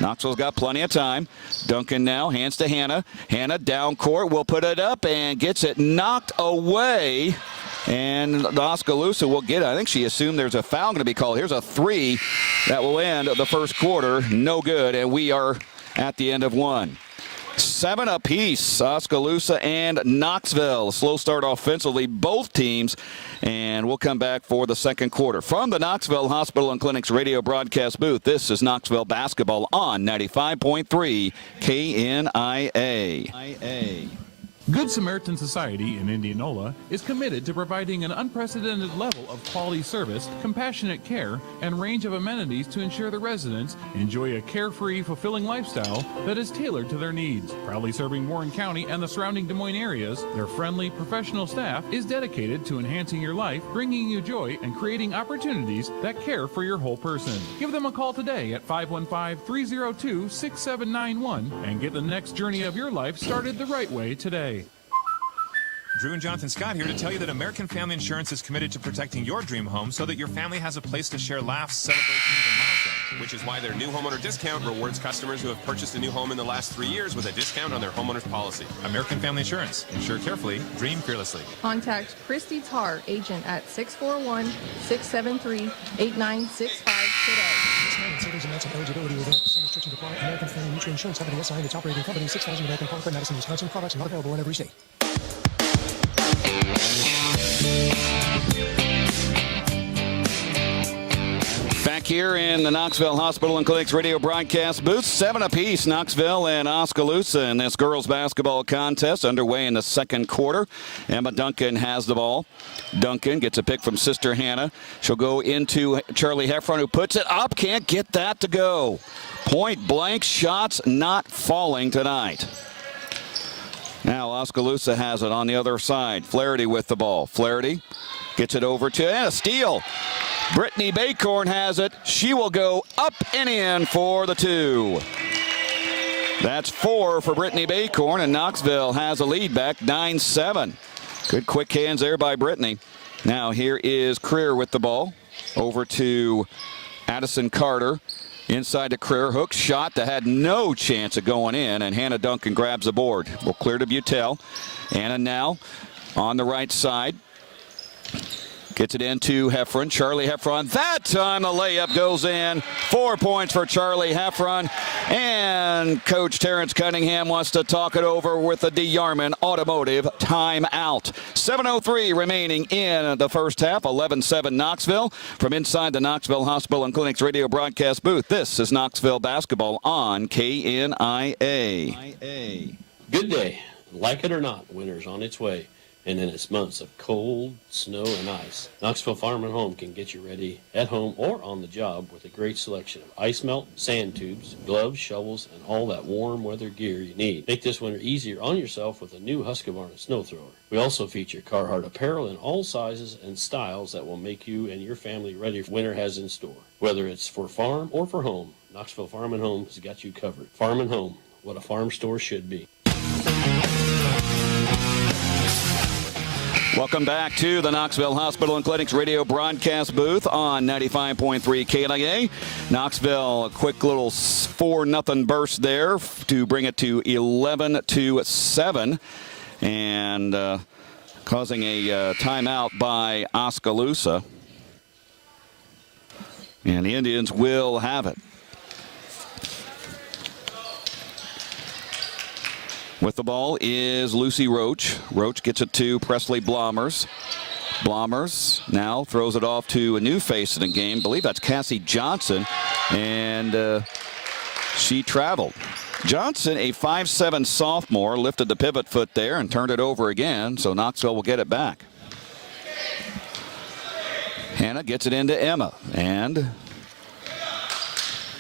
Knoxville's got plenty of time. Duncan now hands to Hannah. Hannah down court will put it up and gets it knocked away. And the Oskaloosa will get it. I think she assumed there's a foul going to be called. Here's a 3 that will end the first quarter. No good, and we are at the end of 1. 7 apiece, Oskaloosa and Knoxville. Slow start offensively, both teams. And we'll come back for the second quarter. From the Knoxville Hospital and Clinics radio broadcast booth, this is Knoxville basketball on 95.3 KNIA. Good Samaritan Society in Indianola is committed to providing an unprecedented level of quality service, compassionate care, and range of amenities to ensure the residents enjoy a carefree, fulfilling lifestyle that is tailored to their needs. Proudly serving Warren County and the surrounding Des Moines areas, their friendly, professional staff is dedicated to enhancing your life, bringing you joy, and creating opportunities that care for your whole person. Give them a call today at 515-302-6791 and get the next journey of your life started the right way today. Drew and Jonathan Scott here to tell you that American Family Insurance is committed to protecting your dream home so that your family has a place to share laughs, celebrations, and milestones. Which is why their new homeowner discount rewards customers who have purchased a new home in the last 3 years with a discount on their homeowner's policy. American Family Insurance. Insure carefully, dream fearlessly. Contact Christy Tarr, agent at 641-673-8965 today. Savings amounts and eligibility will vary. Some restrictions apply. American Family Mutual Insurance Company SI and its operating company 6000 American Park, Madison, Wisconsin. Products not available in every state. Back here in the Knoxville Hospital and Clinics radio broadcast booth, 7 apiece, Knoxville and Oskaloosa in this girls basketball contest underway in the second quarter. Emma Duncan has the ball. Duncan gets a pick from sister Hannah. She'll go into Charlie Heffron, who puts it up, can't get that to go. Point blank shots not falling tonight. Now Oskaloosa has it on the other side. Flaherty with the ball. Flaherty gets it over to, and a steal. Brittany Baycorn has it. She will go up and in for the 2. That's 4 for Brittany Baycorn, and Knoxville has a lead back 9-7. Good quick hands there by Brittany. Now here is Creer with the ball. Over to Addison Carter. Inside to Creer. Hook shot that had no chance of going in, and Hannah Duncan grabs the board. Will clear to Butel. Anna now on the right side. Gets it into Heffron. Charlie Heffron. That time the layup goes in. 4 points for Charlie Heffron. And Coach Terrence Cunningham wants to talk it over with a DeYarman Automotive timeout. 7:03 remaining in the first half. 11-7 Knoxville. From inside the Knoxville Hospital and Clinics radio broadcast booth, this is Knoxville basketball on KNIA. Good day. Like it or not, winter's on its way. And in its months of cold, snow, and ice, Knoxville Farm and Home can get you ready at home or on the job with a great selection of ice melt, sand tubes, gloves, shovels, and all that warm weather gear you need. Make this winter easier on yourself with a new Husqvarna snow thrower. We also feature Carhartt apparel in all sizes and styles that will make you and your family ready for winter has in store. Whether it's for farm or for home, Knoxville Farm and Home has got you covered. Farm and Home, what a farm store should be. Welcome back to the Knoxville Hospital and Clinics radio broadcast booth on 95.3 KNIA. Knoxville, a quick little 4-0 burst there to bring it to 11-7, and causing a timeout by Oskaloosa. And the Indians will have it. With the ball is Lucy Roach. Roach gets it to Presley Blomers. Blomers now throws it off to a new face in the game. I believe that's Cassie Johnson. And she traveled. Johnson, a 5'7" sophomore, lifted the pivot foot there and turned it over again. So Knoxville will get it back. Hannah gets it into Emma. And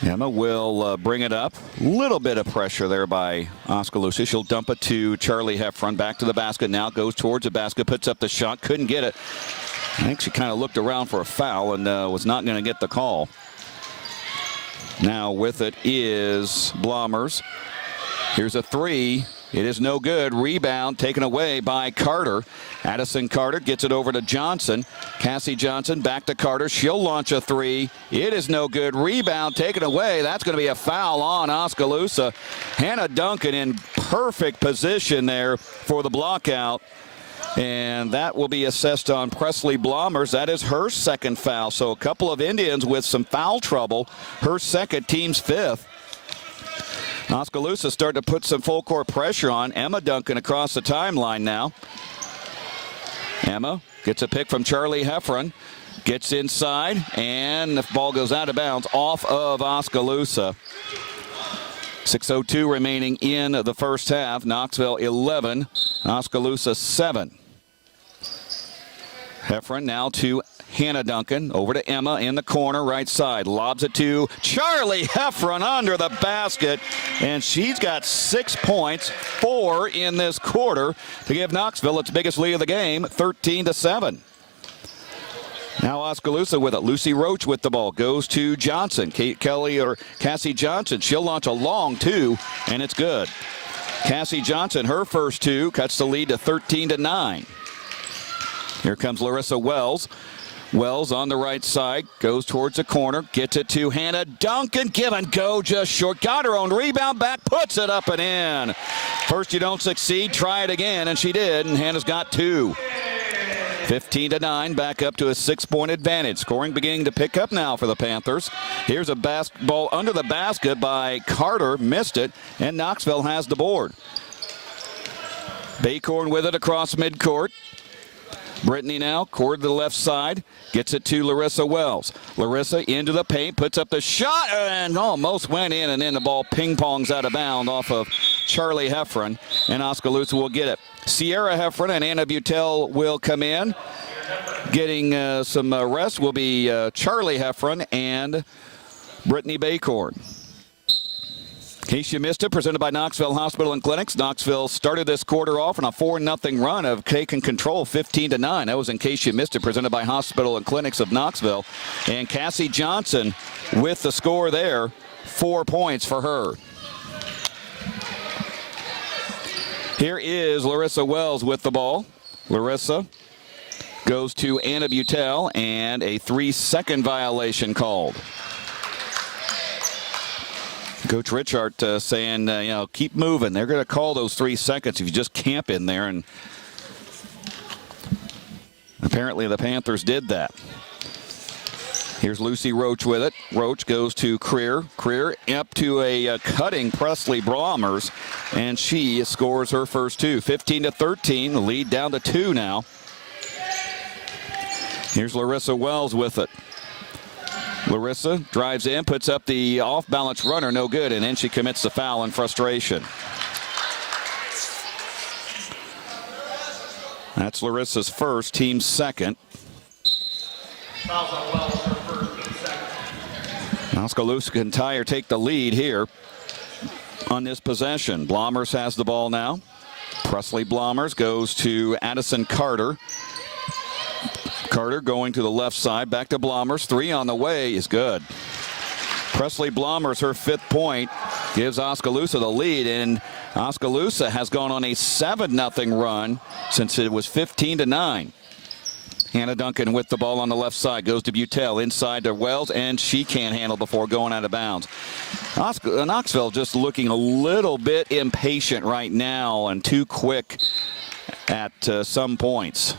Emma will bring it up. A little bit of pressure there by Oskaloosa. She'll dump it to Charlie Heffron. Back to the basket now. Goes towards the basket. Puts up the shot. Couldn't get it. I think she kind of looked around for a foul and was not going to get the call. Now with it is Blomers. Here's a 3. It is no good. Rebound taken away by Carter. Addison Carter gets it over to Johnson. Cassie Johnson back to Carter. She'll launch a 3. It is no good. Rebound taken away. That's going to be a foul on Oskaloosa. Hannah Duncan in perfect position there for the block out. And that will be assessed on Presley Blomers. That is her second foul. So a couple of Indians with some foul trouble. Her second, team's 5th. Oskaloosa starting to put some full court pressure on. Emma Duncan across the timeline now. Emma gets a pick from Charlie Heffron. Gets inside, and the ball goes out of bounds off of Oskaloosa. 6:02 remaining in the first half. Knoxville 11, Oskaloosa 7. Heffron now to Hannah Duncan. Over to Emma in the corner, right side. Lobs it to Charlie Heffron under the basket. And she's got 6 points, 4 in this quarter, to give Knoxville its biggest lead of the game, 13-7. Now Oskaloosa with it. Lucy Roach with the ball. Goes to Johnson. Cassie Johnson. She'll launch a long 2, and it's good. Cassie Johnson, her first 2, cuts the lead to 13-9. Here comes Larissa Wells. Wells on the right side, goes towards the corner, gets it to Hannah Duncan. Give and go just short. Got her own rebound back, puts it up and in. First you don't succeed, try it again, and she did, and Hannah's got 2. 15-9, back up to a 6-point advantage. Scoring beginning to pick up now for the Panthers. Here's a basketball under the basket by Carter, missed it, and Knoxville has the board. Baycorn with it across midcourt. Brittany now, court to the left side, gets it to Larissa Wells. Larissa into the paint, puts up the shot, and almost went in, and then the ball ping-pongs out of bounds off of Charlie Heffron, and Oskaloosa will get it. Sierra Heffron and Anna Butel will come in. Getting some rest will be Charlie Heffron and Brittany Baycorn. In case you missed it, presented by Knoxville Hospital and Clinics. Knoxville started this quarter off on a 4-0 run of taking control 15-9. That was in case you missed it, presented by Hospital and Clinics of Knoxville. And Cassie Johnson with the score there, 4 points for her. Here is Larissa Wells with the ball. Larissa goes to Anna Butel, and a 3-second violation called. Coach Richard saying, keep moving. They're going to call those 3 seconds if you just camp in there. And apparently the Panthers did that. Here's Lucy Roach with it. Roach goes to Creer. Creer up to a cutting Presley Blomers, and she scores her first 2. 15-13, the lead down to 2 now. Here's Larissa Wells with it. Larissa drives in, puts up the off-balance runner, no good, and then she commits the foul in frustration. That's Larissa's first, team's second. Oskaloosa can tie or take the lead here on this possession. Blomers has the ball now. Presley Blomers goes to Addison Carter. Carter going to the left side, back to Blomers. 3 on the way is good. Presley Blomers, her 5th point, gives Oskaloosa the lead, and Oskaloosa has gone on a 7-0 run since it was 15-9. Hannah Duncan with the ball on the left side, goes to Butel, inside to Wells, and she can't handle before going out of bounds. Knoxville just looking a little bit impatient right now and too quick at some points.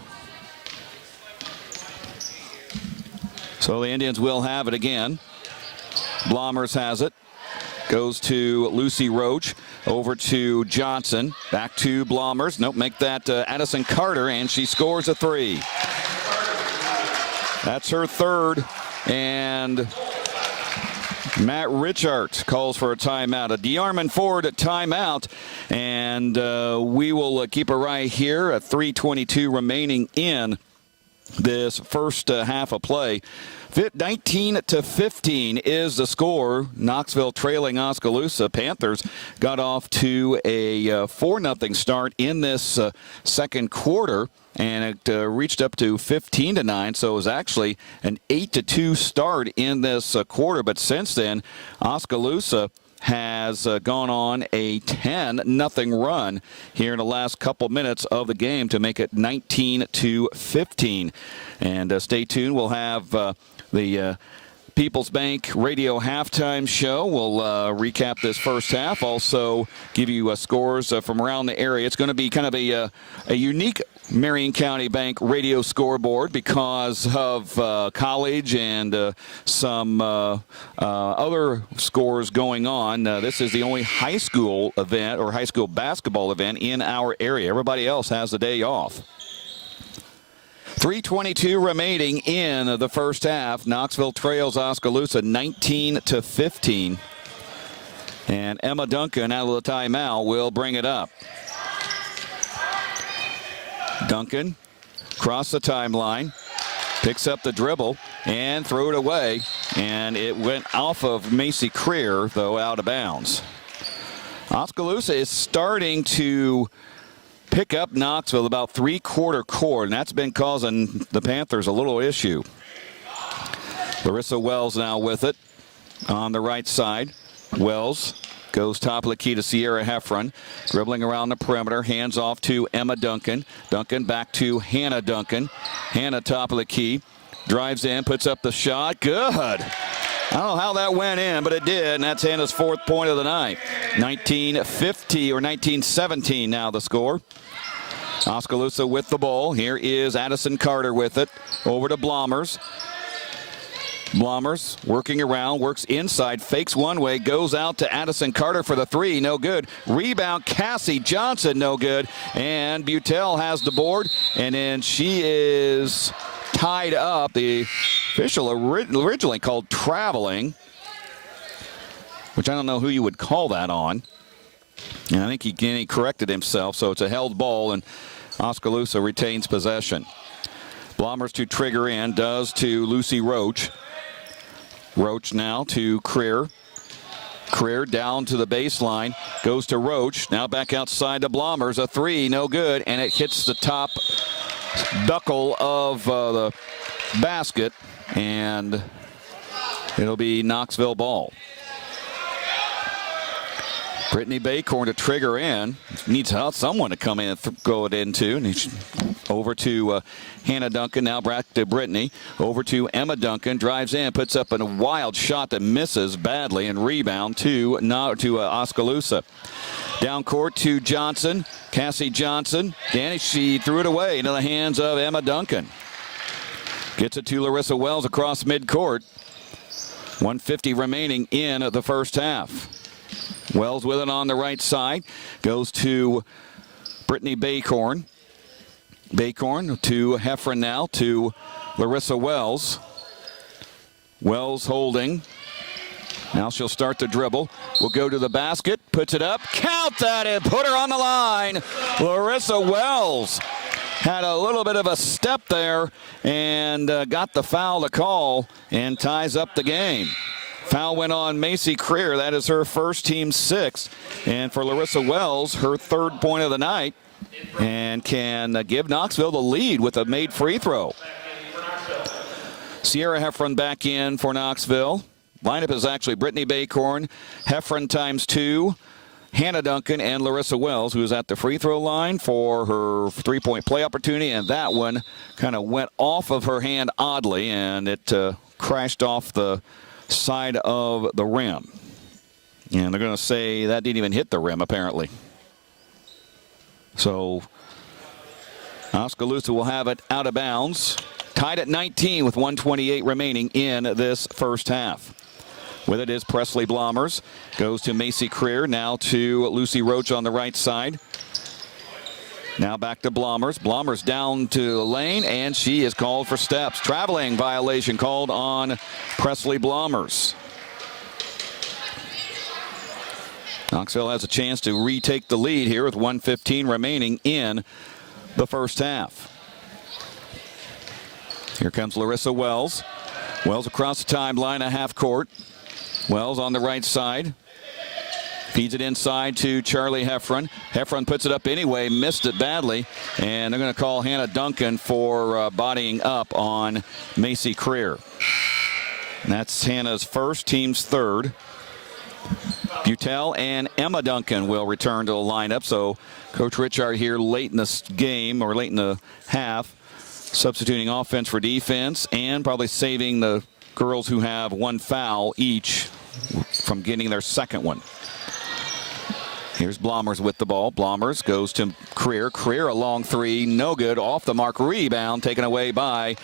So the Indians will have it again. Blomers has it. Goes to Lucy Roach. Over to Johnson. Back to Blomers. Nope, make that Addison Carter, and she scores a 3. That's her 3rd. And Matt Richard calls for a timeout. A DeArmond Ford timeout. And we will keep it right here at 3:22 remaining in this first half of play. 19-15 is the score. Knoxville trailing Oskaloosa. Panthers got off to a 4-0 start in this second quarter, and it reached up to 15-9. So it was actually an 8-2 start in this quarter. But since then, Oskaloosa has gone on a 10-0 run here in the last couple minutes of the game to make it 19-15. And stay tuned. We'll have the People's Bank Radio halftime show. We'll recap this first half. Also give you scores from around the area. It's going to be kind of a unique Marion County Bank radio scoreboard because of college and some other scores going on. This is the only high school event or high school basketball event in our area. Everybody else has the day off. 3:22 remaining in the first half. Knoxville trails Oskaloosa 19-15. And Emma Duncan out of the timeout will bring it up. Duncan across the timeline, picks up the dribble and threw it away, and it went off of Macy Creer, though out of bounds. Oskaloosa is starting to pick up Knoxville about three-quarter court, and that's been causing the Panthers a little issue. Larissa Wells now with it on the right side. Wells goes top of the key to Sierra Heffron, dribbling around the perimeter, hands off to Emma Duncan. Duncan back to Hannah Duncan. Hannah top of the key, drives in, puts up the shot. Good. I don't know how that went in, but it did, and that's Hannah's 4th point of the night. 19-15 or 19-17 now the score. Oskaloosa with the ball. Here is Addison Carter with it. Over to Blomers. Blomers working around, works inside, fakes one way, goes out to Addison Carter for the 3, no good. Rebound, Cassie Johnson, no good. And Butel has the board, and then she is tied up. The official originally called traveling, which I don't know who you would call that on. And I think he corrected himself, so it's a held ball, and Oskaloosa retains possession. Blomers to trigger in, does to Lucy Roach. Roach now to Creer. Creer down to the baseline, goes to Roach. Now back outside to Blomers. A three, no good, and it hits the top buckle of the basket, and it'll be Knoxville ball. Brittany Baycorn to trigger in. Needs someone to come in and go it into. And over to Hannah Duncan. Now back to Brittany. Over to Emma Duncan. Drives in. Puts up a wild shot that misses badly. And rebound to Oskaloosa. Down court to Johnson. Cassie Johnson. Danny, she threw it away into the hands of Emma Duncan. Gets it to Larissa Wells across midcourt. 1:50 remaining in the first half. Wells with it on the right side. Goes to Brittany Baycorn. Baycorn to Heffron now to Larissa Wells. Wells holding. Now she'll start the dribble. Will go to the basket. Puts it up. Count that and put her on the line. Larissa Wells had a little bit of a step there and got the foul to call and ties up the game. Foul went on Macy Creer. That is her first, team sixth. And for Larissa Wells, her third point of the night. And can give Knoxville the lead with a made free throw. Sierra Heffron back in for Knoxville. Lineup is actually Brittany Baycorn, Heffron ×2, Hannah Duncan, and Larissa Wells, who is at the free throw line for her three-point play opportunity. And that one kind of went off of her hand oddly, and it crashed off the side of the rim. And they're going to say that didn't even hit the rim, apparently. So Oskaloosa will have it out of bounds. Tied at 19 with 1:28 remaining in this first half. With it is Presley Blomers. Goes to Macy Creer. Now to Lucy Roach on the right side. Now back to Blomers. Blomers down to the lane, and she is called for steps. Traveling violation called on Presley Blomers. Knoxville has a chance to retake the lead here with 1:15 remaining in the first half. Here comes Larissa Wells. Wells across the timeline, a half court. Wells on the right side. Feeds it inside to Charlie Heffron. Heffron puts it up anyway, missed it badly. And they're going to call Hannah Duncan for bodying up on Macy Creer. And that's Hannah's first, team's third. Butel and Emma Duncan will return to the lineup. So Coach Richard here late in this game, or late in the half, substituting offense for defense and probably saving the girls who have one foul each from getting their second one. Here's Blomers with the ball. Blomers goes to Creer. Creer a long three, no good. Off the mark, rebound taken away by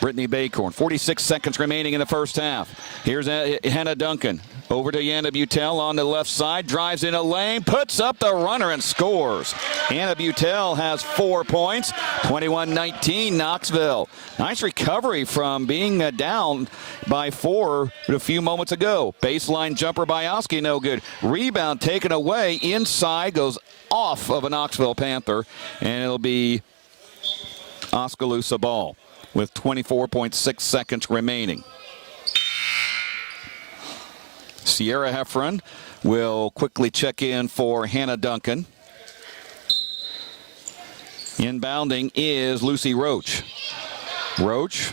Brittany Baycorn. 46 seconds remaining in the first half. Here's Hannah Duncan. Over to Yana Butel on the left side. Drives in a lane, puts up the runner and scores. Hannah Butel has 4 points. 21-19 Knoxville. Nice recovery from being down by 4 a few moments ago. Baseline jumper by Oski, no good. Rebound taken away. Inside goes off of a Knoxville Panther, and it'll be Oskaloosa ball with 24.6 seconds remaining. Sierra Heffron will quickly check in for Hannah Duncan. Inbounding is Lucy Roach. Roach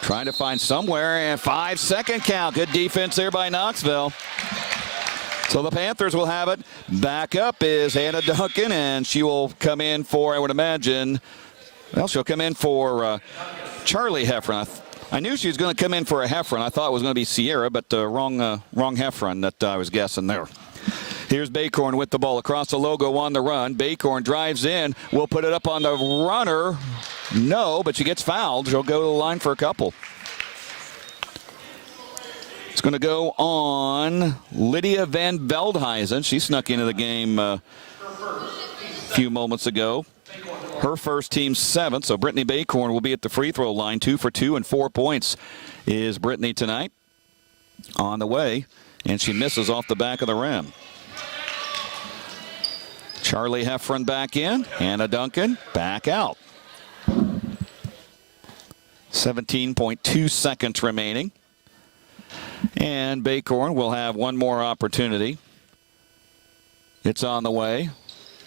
trying to find somewhere, and 5-second count. Good defense there by Knoxville. So the Panthers will have it. Back up is Hannah Duncan, and she will come in for, I would imagine, well, she'll come in for Charlie Heffron. I knew she was going to come in for a Heffron. I thought it was going to be Sierra, but wrong Heffron that I was guessing there. Here's Baycorn with the ball across the logo on the run. Baycorn drives in. Will put it up on the runner. No, but she gets fouled. She'll go to the line for a couple. It's going to go on Lydia Van Veldhuizen. She snuck into the game a few moments ago. Her first, team 7th, so Brittany Baycorn will be at the free throw line. 2 for 2 and 4 points is Brittany tonight. On the way, and she misses off the back of the rim. Charlie Heffron back in. Hannah Duncan back out. 17.2 seconds remaining. And Baycorn will have one more opportunity. It's on the way.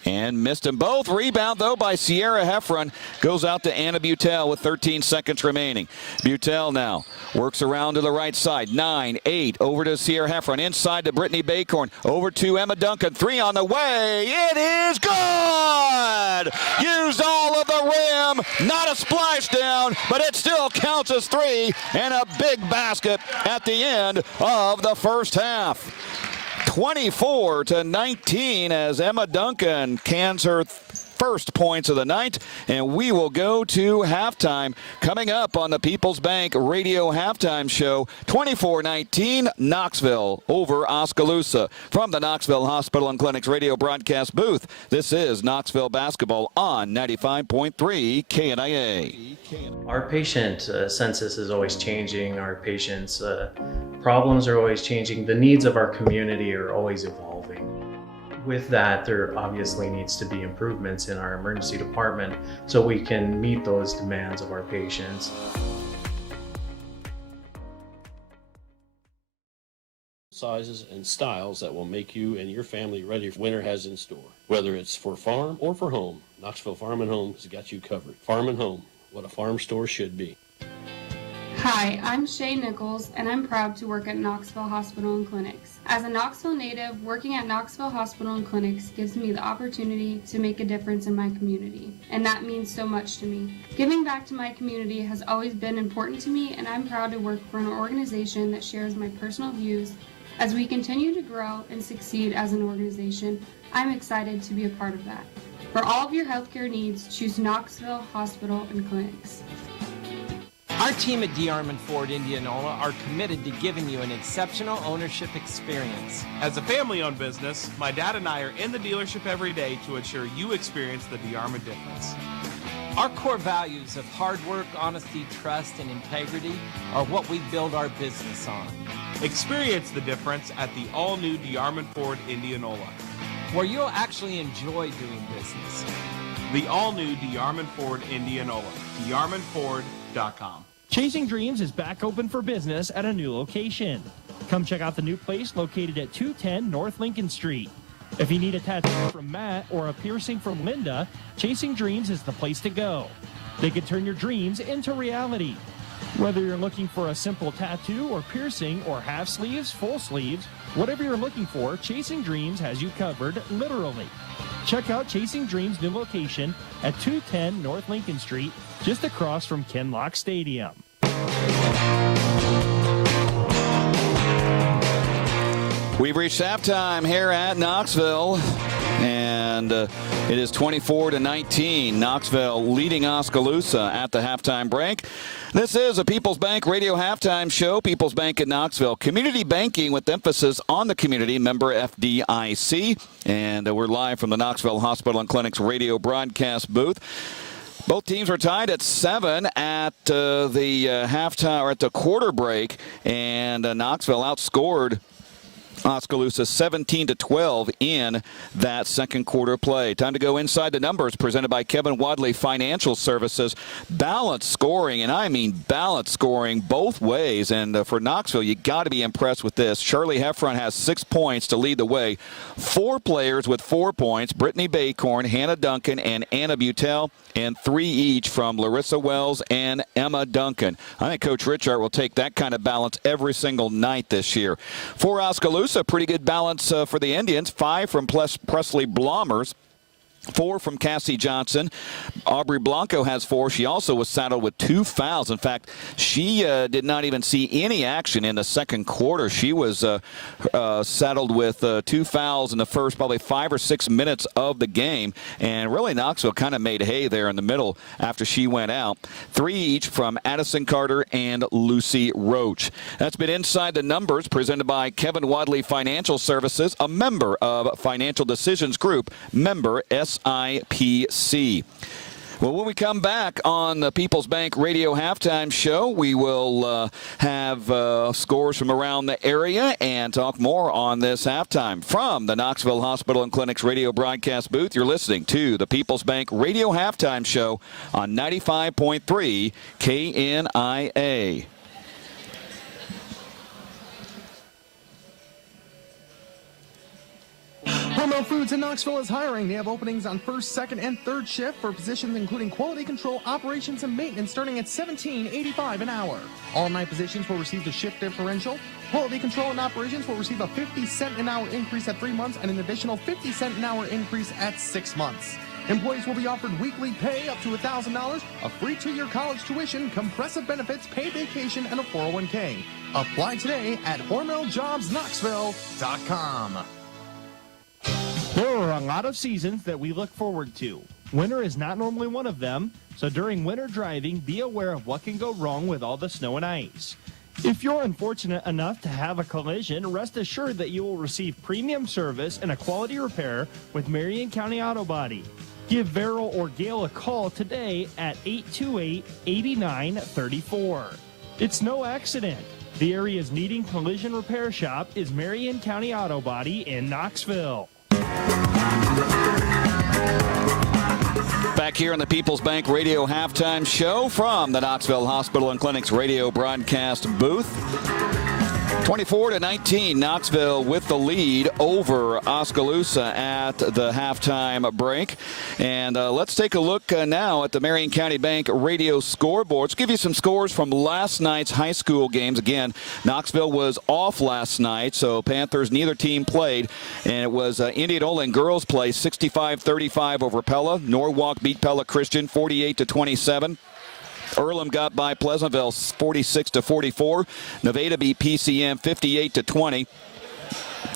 And missed them both. Rebound, though, by Sierra Heffron. Goes out to Anna Butel with 13 seconds remaining. Butel now works around to the right side. 9-8 over to Sierra Heffron. Inside to Brittany Baycorn. Over to Emma Duncan. 3 on the way. It is good! Used all of the rim. Not a splashdown, but it still counts as 3. And a big basket at the end of the first half. 24-19 as Emma Duncan cans her first points of the night, and we will go to halftime. Coming up on the People's Bank Radio Halftime Show, 24-19 Knoxville over Oskaloosa. From the Knoxville Hospital and Clinics radio broadcast booth, this is Knoxville basketball on 95.3 KNIA. Our patient census is always changing. Our patients' problems are always changing. The needs of our community are always evolving. With that, there obviously needs to be improvements in our emergency department so we can meet those demands of our patients. Sizes and styles that will make you and your family ready for winter has in store. Whether it's for farm or for home, Knoxville Farm and Home has got you covered. Farm and Home, what a farm store should be. Hi, I'm Shea Nichols, and I'm proud to work at Knoxville Hospital and Clinics. As a Knoxville native, working at Knoxville Hospital and Clinics gives me the opportunity to make a difference in my community, and that means so much to me. Giving back to my community has always been important to me, and I'm proud to work for an organization that shares my personal views. As we continue to grow and succeed as an organization, I'm excited to be a part of that. For all of your healthcare needs, choose Knoxville Hospital and Clinics. Our team at D. Armand Ford Indianola are committed to giving you an exceptional ownership experience. As a family-owned business, my dad and I are in the dealership every day to ensure you experience the D. Armand difference. Our core values of hard work, honesty, trust, and integrity are what we build our business on. Experience the difference at the all-new D. Armand Ford Indianola, where you'll actually enjoy doing business. The all-new D. Armand Ford Indianola, DarmandFord.com. Chasing Dreams is back open for business at a new location. Come check out the new place located at 210 North Lincoln Street. If you need a tattoo from Matt or a piercing from Linda, Chasing Dreams is the place to go. They can turn your dreams into reality. Whether you're looking for a simple tattoo or piercing or half sleeves, full sleeves, whatever you're looking for, Chasing Dreams has you covered, literally. Check out Chasing Dreams' new location at 210 North Lincoln Street, just across from Ken Lock Stadium. We've reached halftime here at Knoxville, and it is 24-19. Knoxville leading Oskaloosa at the halftime break. This is a People's Bank Radio Halftime Show. People's Bank in Knoxville. Community banking with emphasis on the community, member FDIC. And we're live from the Knoxville Hospital and Clinics radio broadcast booth. Both teams were tied at 7 at the halftime, or at the quarter break, and Knoxville outscored Oskaloosa 17-12 in that second quarter play. Time to go inside the numbers, presented by Kevin Wadley Financial Services. Balanced scoring, and I mean balanced scoring both ways. And for Knoxville, you got to be impressed with this. Shirley Heffron has 6 points to lead the way. 4 players with 4 points: Brittany Baycorn, Hannah Duncan, and Anna Butel, and 3 each from Larissa Wells and Emma Duncan. I think Coach Richard will take that kind of balance every single night this year. For Oskaloosa, a pretty good balance for the Indians. 5 from Presley Blomers, 4 from Cassie Johnson. Aubrey Blanco has 4. She also was saddled with 2 fouls. In fact, she did not even see any action in the second quarter. She was saddled with 2 fouls in the first probably 5 or 6 minutes of the game. And really, Knoxville kind of made hay there in the middle after she went out. 3 each from Addison Carter and Lucy Roach. That's been Inside the Numbers, presented by Kevin Wadley Financial Services, a member of Financial Decisions Group, member SIPC. Well, when we come back on the People's Bank Radio Halftime Show, we will have scores from around the area and talk more on this halftime. From the Knoxville Hospital and Clinics radio broadcast booth, you're listening to the People's Bank Radio Halftime Show on 95.3 KNIA. Hormel Foods in Knoxville is hiring. They have openings on first, second, and third shift for positions including quality control, operations, and maintenance starting at $17.85 an hour. All 9 positions will receive the shift differential. Quality control and operations will receive a 50-cent an hour increase at 3 months and an additional 50-cent an hour increase at 6 months. Employees will be offered weekly pay up to $1,000, a free 2-year college tuition, compressive benefits, paid vacation, and a 401k. Apply today at HormelJobsKnoxville.com. There are a lot of seasons that we look forward to. Winter is not normally one of them, so during winter driving, be aware of what can go wrong with all the snow and ice. If you're unfortunate enough to have a collision, rest assured that you will receive premium service and a quality repair with Marion County Auto Body. Give Vero or Gail a call today at 828-8934. It's no accident. The area's leading collision repair shop is Marion County Auto Body in Knoxville. Back here on the People's Bank Radio Halftime Show from the Knoxville Hospital and Clinic's radio broadcast booth. 24-19, Knoxville with the lead over Oskaloosa at the halftime break. And let's take a look now at the Marion County Bank radio scoreboards. Give you some scores from last night's high school games. Again, Knoxville was off last night, so Panthers, neither team played. And it was Indianola and girls play 65-35 over Pella. Norwalk beat Pella Christian 48-27. Earlham got by Pleasantville 46-44. Nevada beat PCM 58-20.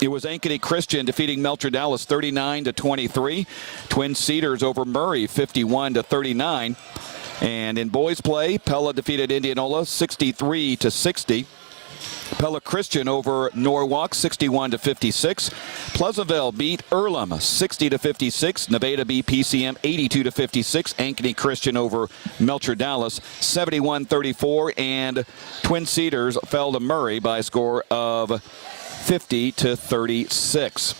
It was Ankeny Christian defeating Melcher Dallas 39-23. Twin Cedars over Murray 51-39. And in boys play, Pella defeated Indianola 63-60. Pella Christian over Norwalk 61-56. Pleasantville beat Earlham 60-56. Nevada beat PCM 82-56. Ankeny Christian over Melcher Dallas 71-34. And Twin Cedars fell to Murray by a score of 50-36.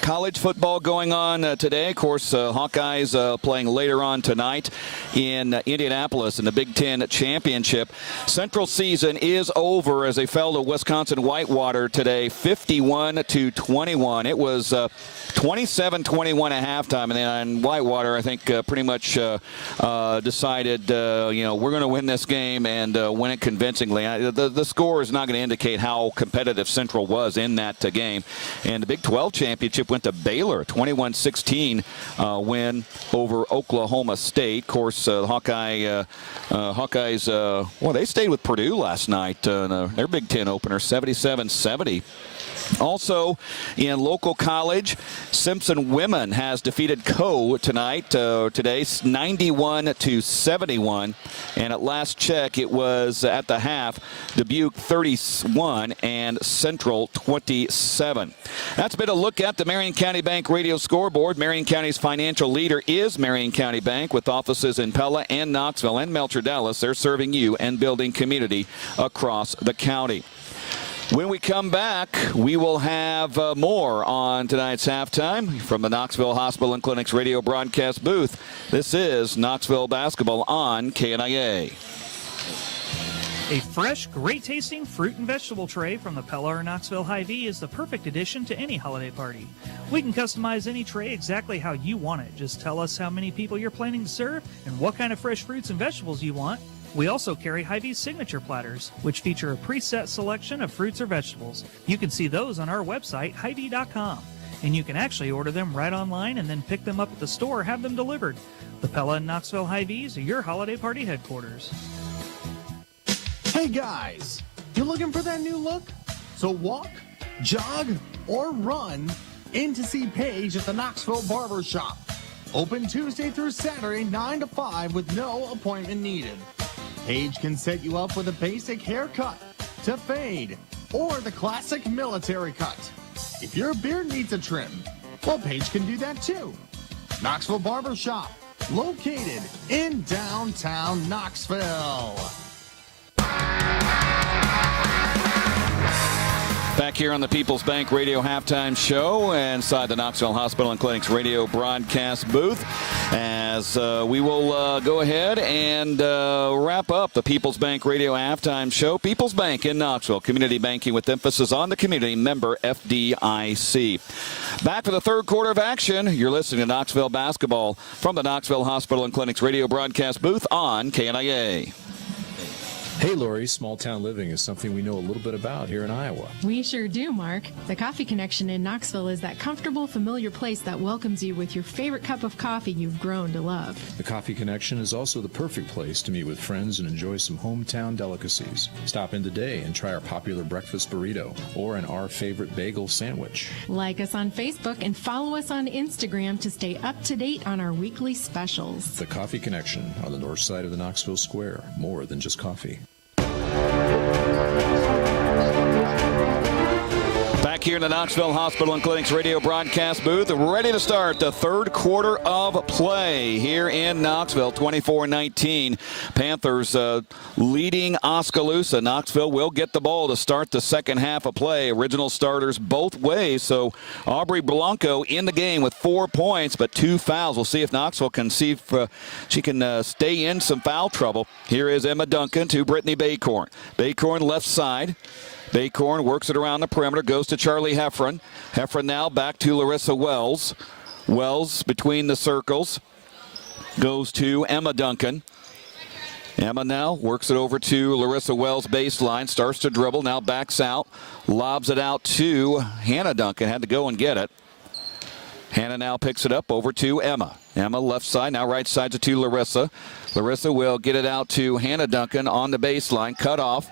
College football going on today. Of course, Hawkeyes playing later on tonight in Indianapolis in the Big Ten Championship. Central season is over as they fell to Wisconsin Whitewater today, 51-21. It was 27-21 at halftime, and then Whitewater, I think, pretty much decided, we're going to win this game and win it convincingly. The score is not going to indicate how competitive Central was in that game. And the Big 12 Championship went to Baylor, 21-16 win over Oklahoma State. Of course, Hawkeyes, they stayed with Purdue last night. Their Big Ten opener, 77-70. Also, in local college, Simpson Women has defeated Coe tonight, today, 91-71. And at last check, it was at the half, Dubuque 31 and Central 27. That's been a look at the Marion County Bank radio scoreboard. Marion County's financial leader is Marion County Bank, with offices in Pella and Knoxville and Melcher Dallas. They're serving you and building community across the county. When we come back, we will have more on tonight's halftime from the Knoxville Hospital and Clinic's radio broadcast booth. This is Knoxville basketball on KNIA. A fresh, great-tasting fruit and vegetable tray from the Pella or Knoxville Hy-Vee is the perfect addition to any holiday party. We can customize any tray exactly how you want it. Just tell us how many people you're planning to serve and what kind of fresh fruits and vegetables you want. We also carry Hy-Vee's signature platters, which feature a preset selection of fruits or vegetables. You can see those on our website, Hy-Vee.com. And you can actually order them right online and then pick them up at the store or have them delivered. The Pella and Knoxville Hy-Vees are your holiday party headquarters. Hey guys, you looking for that new look? So walk, jog, or run in to see Paige at the Knoxville Barber Shop. Open Tuesday through Saturday, 9 to 5 with no appointment needed. Paige can set you up with a basic haircut, to fade, or the classic military cut. If your beard needs a trim, well, Paige can do that too. Knoxville Barber Shop, located in downtown Knoxville. Back here on the People's Bank Radio Halftime Show inside the Knoxville Hospital and Clinic's radio broadcast booth, as we will go ahead and wrap up the People's Bank Radio Halftime Show. People's Bank in Knoxville, community banking with emphasis on the community, member FDIC. Back for the third quarter of action. You're listening to Knoxville basketball from the Knoxville Hospital and Clinic's radio broadcast booth on KNIA. Hey, Lori, small town living is something we know a little bit about here in Iowa. We sure do, Mark. The Coffee Connection in Knoxville is that comfortable, familiar place that welcomes you with your favorite cup of coffee you've grown to love. The Coffee Connection is also the perfect place to meet with friends and enjoy some hometown delicacies. Stop in today and try our popular breakfast burrito or our favorite bagel sandwich. Like us on Facebook and follow us on Instagram to stay up to date on our weekly specials. The Coffee Connection on the north side of the Knoxville Square. More than just coffee. Back here in the Knoxville Hospital and Clinic's radio broadcast booth, ready to start the third quarter of play here in Knoxville. 24-19. Panthers leading Oskaloosa. Knoxville will get the ball to start the second half of play. Original starters both ways. So Aubrey Blanco in the game with 4 points, but 2 fouls. We'll see if Knoxville can see if she can stay in some foul trouble. Here is Emma Duncan to Brittany Baycorn. Baycorn left side. Baycorn works it around the perimeter, goes to Charlie Heffron. Heffron now back to Larissa Wells. Wells between the circles, goes to Emma Duncan. Emma now works it over to Larissa Wells baseline, starts to dribble, now backs out, lobs it out to Hannah Duncan, had to go and get it. Hannah now picks it up over to Emma. Emma left side, now right side to Larissa. Larissa will get it out to Hannah Duncan on the baseline, cut off.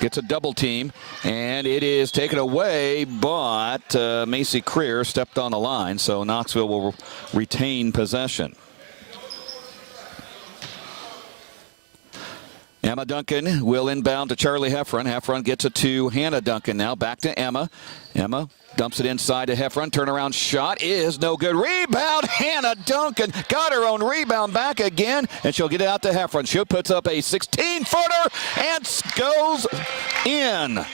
Gets a double team, and it is taken away, but Macy Creer stepped on the line, so Knoxville will retain possession. Emma Duncan will inbound to Charlie Heffron. Heffron gets it to Hannah Duncan. Now back to Emma. Emma dumps it inside to Heffron. Turnaround shot is no good. Rebound, Hannah Duncan got her own rebound back again, and she'll get it out to Heffron. She puts up a 16-footer and goes in.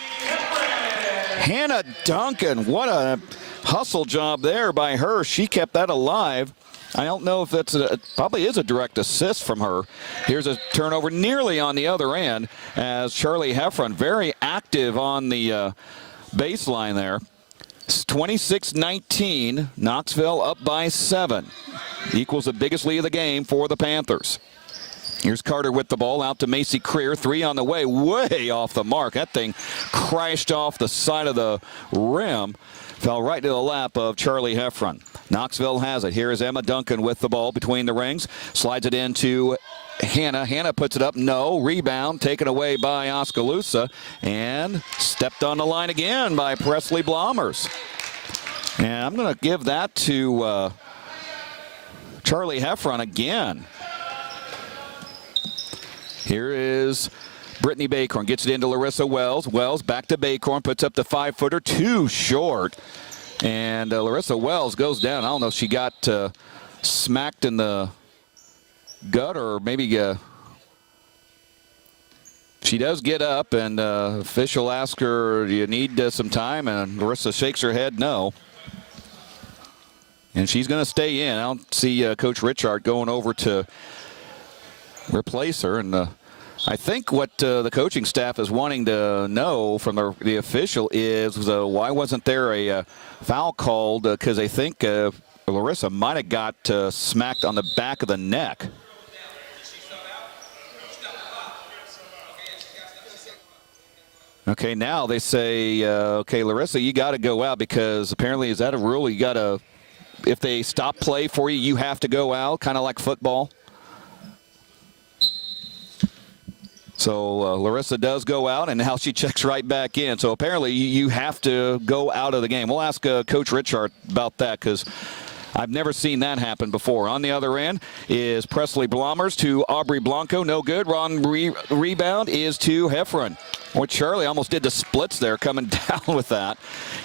Hannah Duncan, what a hustle job there by her. She kept that alive. I don't know if that's probably is a direct assist from her. Here's a turnover nearly on the other end as Charlie Heffron very active on the baseline there. It's 26-19. Knoxville up by 7. Equals the biggest lead of the game for the Panthers. Here's Carter with the ball out to Macy Creer. 3 on the way, way off the mark. That thing crashed off the side of the rim. Fell right to the lap of Charlie Heffron. Knoxville has it. Here is Emma Duncan with the ball between the rings. Slides it into Hannah. Hannah puts it up. No. Rebound taken away by Oskaloosa. And stepped on the line again by Presley Blomers. And I'm going to give that to Charlie Heffron again. Here is Brittany Baycorn, gets it into Larissa Wells. Wells back to Baycorn, puts up the 5-footer, too short. And Larissa Wells goes down. I don't know if she got smacked in the gut or maybe she does get up, and official asks her, do you need some time? And Larissa shakes her head no. And she's going to stay in. I don't see Coach Richard going over to replace her. And I think what the coaching staff is wanting to know from the official is why wasn't there a foul called? Because they think Larissa might have got smacked on the back of the neck. Okay, now they say, okay, Larissa, you got to go out because apparently is that a rule? You got to, if they stop play for you, you have to go out, kind of like football. So Larissa does go out, and now she checks right back in. So apparently you have to go out of the game. We'll ask Coach Richard about that because I've never seen that happen before. On the other end is Presley Blomers to Aubrey Blanco. No good. Wrong rebound is to Heffron. Boy, Charlie almost did the splits there coming down with that.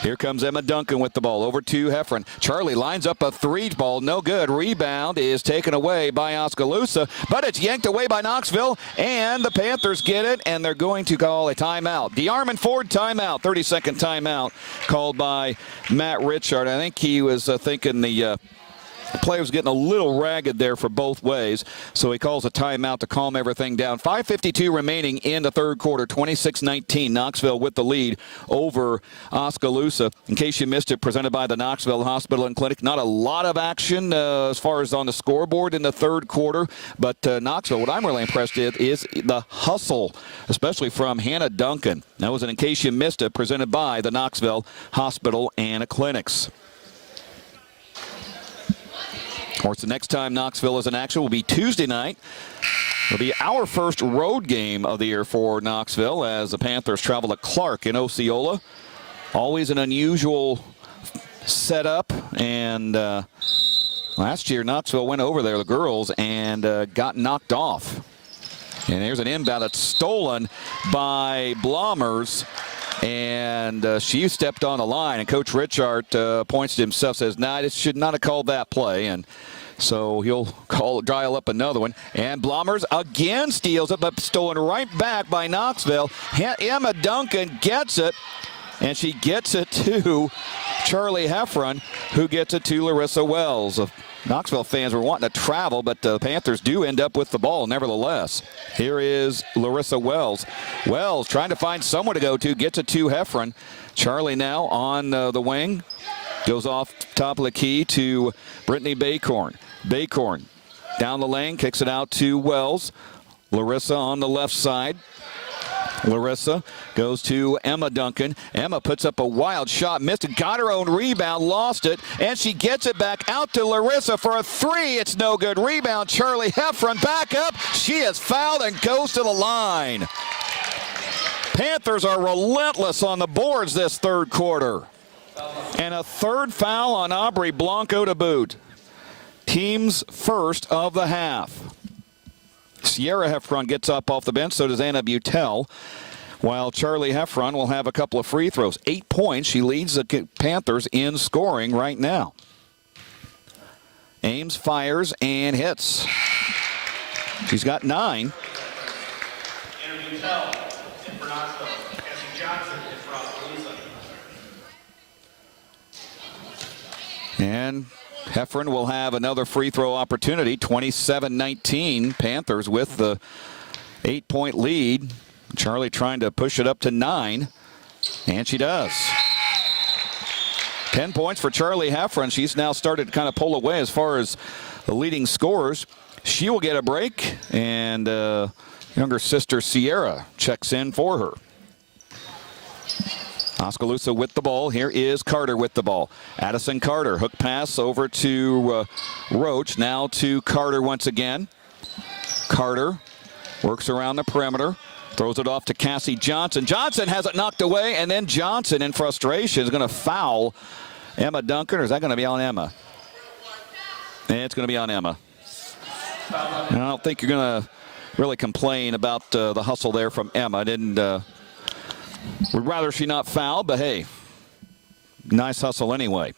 Here comes Emma Duncan with the ball over to Heffron. Charlie lines up a 3-ball, no good. Rebound is taken away by Oskaloosa, but it's yanked away by Knoxville, and the Panthers get it, and they're going to call a timeout. DeArmond Ford timeout, 30-second timeout called by Matt Richard. I think he was thinking the play was getting a little ragged there for both ways, so he calls a timeout to calm everything down. 5:52 remaining in the third quarter, 26-19. Knoxville with the lead over Oskaloosa. In case you missed it, presented by the Knoxville Hospital and Clinic. Not a lot of action as far as on the scoreboard in the third quarter, but Knoxville, what I'm really impressed with is the hustle, especially from Hannah Duncan. That was an In Case You Missed It, presented by the Knoxville Hospital and Clinics. Of course, the next time Knoxville is in action will be Tuesday night. It'll be our first road game of the year for Knoxville as the Panthers travel to Clark in Osceola. Always an unusual setup, and last year Knoxville went over there, the girls, and got knocked off. And there's an inbound that's stolen by Blomers. And she stepped on the line, and Coach Richard points to himself, says, nah, this should not have called that play. And so he'll dial up another one. And Blomers again steals it, but stolen right back by Knoxville. Emma Duncan gets it, and she gets it to Charlie Heffron, who gets it to Larissa Wells. Knoxville fans were wanting to travel, but the Panthers do end up with the ball nevertheless. Here is Larissa Wells. Wells trying to find someone to go to, gets it to Heffron. Charlie now on the wing. Goes off top of the key to Brittany Baycorn. Baycorn down the lane, kicks it out to Wells. Larissa on the left side. Larissa goes to Emma Duncan. Emma puts up a wild shot, missed it, got her own rebound, lost it, and she gets it back out to Larissa for a 3. It's no good. Rebound, Charlie Heffron back up. She is fouled and goes to the line. Panthers are relentless on the boards this third quarter. And a third foul on Aubrey Blanco to boot. Team's first of the half. Sierra Heffron gets up off the bench, so does Anna Butel, while Charlie Heffron will have a couple of free throws. 8 points. She leads the Panthers in scoring right now. Ames fires and hits. She's got 9. And Heffron will have another free throw opportunity. 27-19. Panthers with the 8-point lead. Charlie trying to push it up to 9. And she does. 10 points for Charlie Heffron. She's now started to kind of pull away as far as the leading scorers. She will get a break, and younger sister Sierra checks in for her. Oskaloosa with the ball. Here is Carter with the ball. Addison Carter, hook pass over to Roach. Now to Carter once again. Carter works around the perimeter. Throws it off to Cassie Johnson. Johnson has it knocked away, and then Johnson in frustration is going to foul Emma Duncan, or is that going to be on Emma? And it's going to be on Emma. And I don't think you're going to really complain about the hustle there from Emma. I didn't... Would rather she not foul, but hey, nice hustle anyway.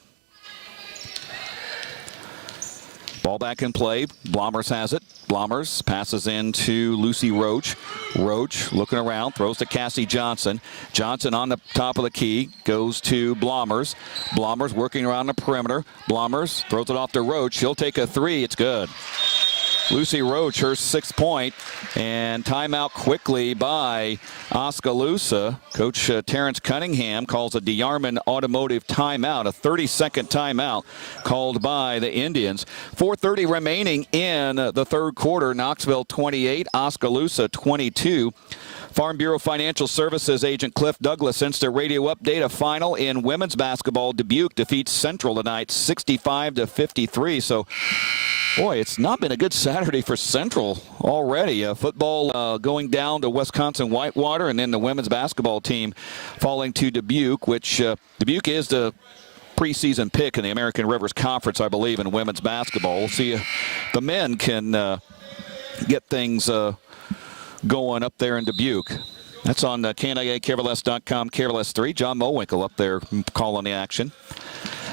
Ball back in play. Blomers has it. Blomers passes in to Lucy Roach. Roach looking around, throws to Cassie Johnson. Johnson on the top of the key, goes to Blomers. Blomers working around the perimeter. Blomers throws it off to Roach. She'll take a 3. It's good. Lucy Roach, her 6th point, and timeout quickly by Oskaloosa. Coach Terrence Cunningham calls a DeArmond Automotive timeout, a 30-second timeout called by the Indians. 4:30 remaining in the third quarter. Knoxville 28, Oskaloosa 22. Farm Bureau Financial Services agent Cliff Douglas sends their radio update. A final in women's basketball. Dubuque defeats Central tonight 65-53. So, boy, it's not been a good Saturday for Central already. Football going down to Wisconsin Whitewater, and then the women's basketball team falling to Dubuque, which Dubuque is the preseason pick in the American Rivers Conference, I believe, in women's basketball. We'll see if the men can get things going up there in Dubuque. That's on KNIA, Careless.com, Careless 3. John Mowinkle up there calling the action.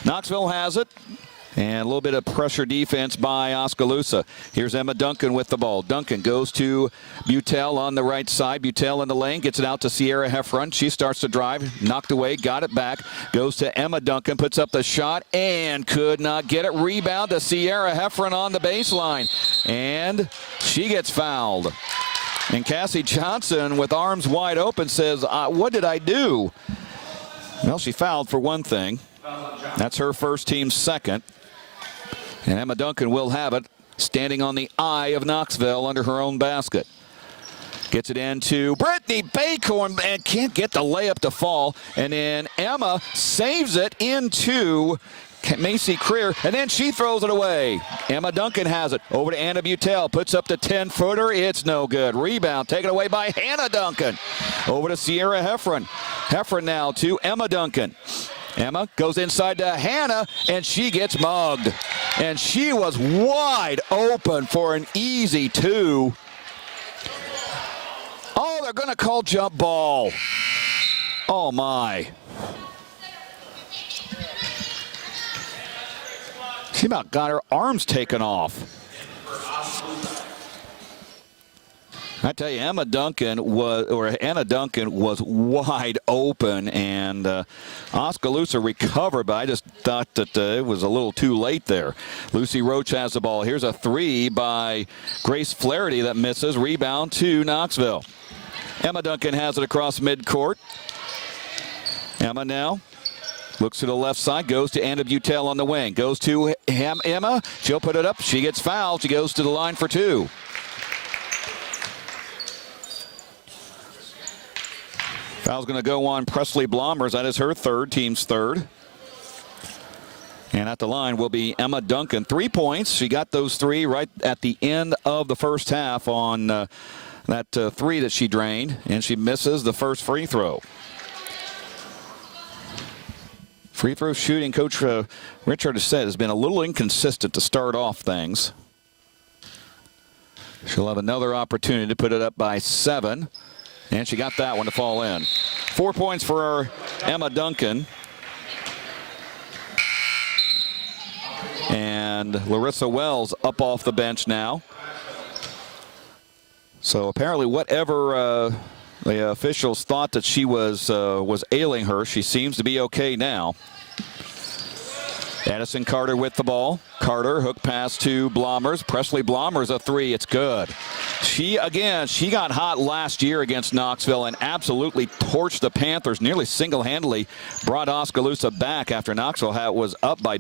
Knoxville has it. And a little bit of pressure defense by Oskaloosa. Here's Emma Duncan with the ball. Duncan goes to Butel on the right side. Butel in the lane, gets it out to Sierra Heffron. She starts to drive, knocked away, got it back. Goes to Emma Duncan, puts up the shot, and could not get it. Rebound to Sierra Heffron on the baseline. And she gets fouled. And Cassie Johnson, with arms wide open, says, what did I do? Well, she fouled for one thing. That's her first, team's second. And Emma Duncan will have it, standing on the eye of Knoxville under her own basket. Gets it into Brittany Bacorn and can't get the layup to fall. And then Emma saves it into Macy Creer, and then she throws it away. Emma Duncan has it. Over to Anna Butel. Puts up the 10-footer. It's no good. Rebound taken away by Hannah Duncan. Over to Sierra Heffron. Heffron now to Emma Duncan. Emma goes inside to Hannah, and she gets mugged. And she was wide open for an easy two. Oh, they're going to call jump ball. Oh, my. She about got her arms taken off. I tell you, Anna Duncan was wide open, and Oskaloosa recovered, but I just thought that it was a little too late there. Lucy Roach has the ball. Here's a three by Grace Flaherty that misses. Rebound to Knoxville. Emma Duncan has it across midcourt. Emma now looks to the left side, goes to Anna Butel on the wing. Goes to Emma. She'll put it up. She gets fouled. She goes to the line for two. Foul's going to go on Presley Blomers. That is her third, team's third. And at the line will be Emma Duncan. 3 points. She got those three right at the end of the first half on that three that she drained. And she misses the first free throw. Free throw shooting, Coach Richard has said, has been a little inconsistent to start off things. She'll have another opportunity to put it up by 7. And she got that one to fall in. 4 points for Emma Duncan. And Larissa Wells up off the bench now. So apparently whatever the officials thought that she was ailing her, she seems to be okay now. Addison Carter with the ball. Carter, hook pass to Blomers. Presley Blomers, a three. It's good. She got hot last year against Knoxville and absolutely torched the Panthers, nearly single-handedly brought Oskaloosa back after Knoxville was up by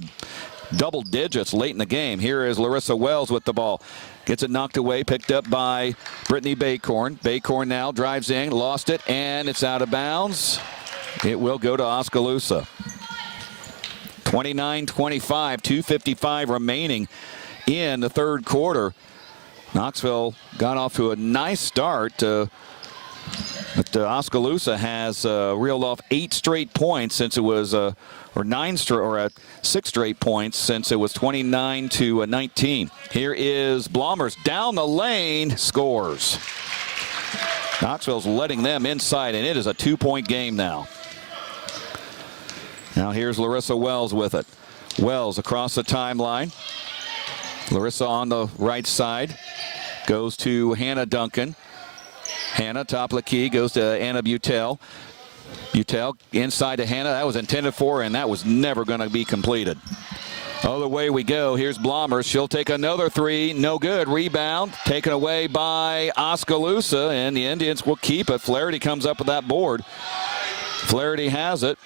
double digits late in the game. Here is Larissa Wells with the ball. Gets it knocked away, picked up by Brittany Bacorn. Bacorn now drives in, lost it, and it's out of bounds. It will go to Oskaloosa. 29-25, 2:55 remaining in the third quarter. Knoxville got off to a nice start, but Oskaloosa has reeled off 8 straight points since it was, or 6 straight points since it was 29-19. Here is Blomers down the lane, scores. Knoxville's letting them inside, and it is a 2-point game now. Now here's Larissa Wells with it. Wells across the timeline. Larissa on the right side. Goes to Hannah Duncan. Hannah, top of the key, goes to Anna Butel. Butel inside to Hannah. That was intended for, and that was never going to be completed. Other way we go. Here's Blomers. She'll take another three. No good. Rebound taken away by Oskaloosa, and the Indians will keep it. Flaherty comes up with that board. Flaherty has it.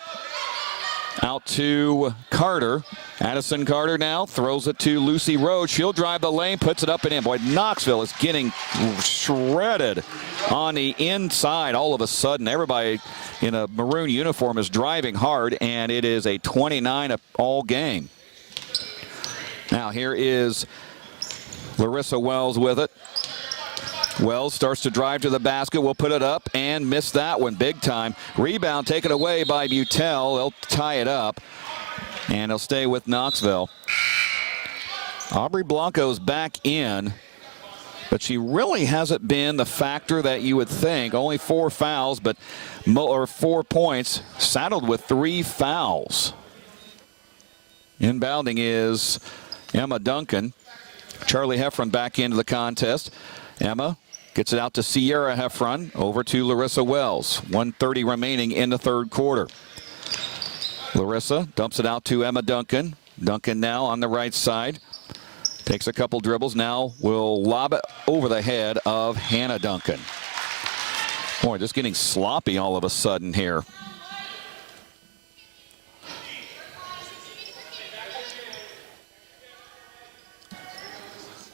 Out to Carter. Addison Carter now throws it to Lucy Roach. She'll drive the lane, puts it up and in. Boy, Knoxville is getting shredded on the inside. All of a sudden, everybody in a maroon uniform is driving hard, and it is a 29-all game. Now here is Larissa Wells with it. Wells starts to drive to the basket, will put it up and miss that one big time. Rebound taken away by Butel. They'll tie it up, and he'll stay with Knoxville. Aubrey Blanco's back in. But she really hasn't been the factor that you would think. Only 4 fouls, but 4 points, saddled with 3 fouls. Inbounding is Emma Duncan. Charlie Heffron back into the contest. Emma gets it out to Sierra Heffron. Over to Larissa Wells. 1:30 remaining in the third quarter. Larissa dumps it out to Emma Duncan. Duncan now on the right side. Takes a couple dribbles. Now will lob it over the head of Hannah Duncan. Boy, just getting sloppy all of a sudden here.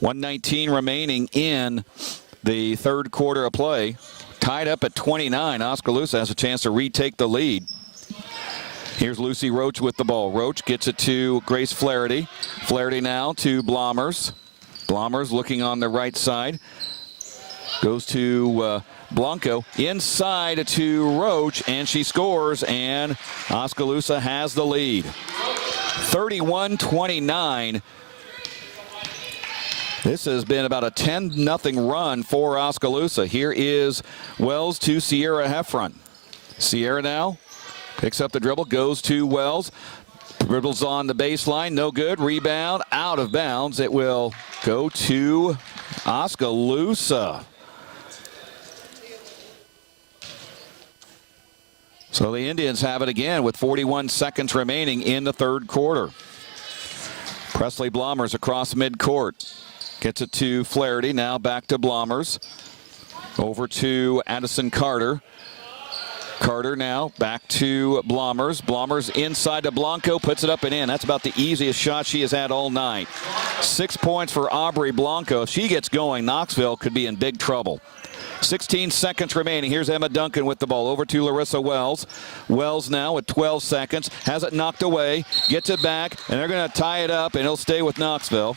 .119 remaining in the third quarter of play. Tied up at 29. Oskaloosa has a chance to retake the lead. Here's Lucy Roach with the ball. Roach gets it to Grace Flaherty. Flaherty now to Blomers. Blomers looking on the right side. Goes to Blanco. Inside to Roach, and she scores, and Oskaloosa has the lead. 31-29. This has been about a 10-0 run for Oskaloosa. Here is Wells to Sierra Heffron. Sierra now picks up the dribble, goes to Wells. Dribbles on the baseline, no good. Rebound, out of bounds. It will go to Oskaloosa. So the Indians have it again with 41 seconds remaining in the third quarter. Presley Blomers across midcourt. Gets it to Flaherty, now back to Blomers. Over to Addison Carter. Carter now back to Blomers. Blomers inside to Blanco, puts it up and in. That's about the easiest shot she has had all night. 6 points for Aubrey Blanco. If she gets going, Knoxville could be in big trouble. 16 seconds remaining. Here's Emma Duncan with the ball. Over to Larissa Wells. Wells now with 12 seconds. Has it knocked away. Gets it back, and they're going to tie it up, and he'll stay with Knoxville.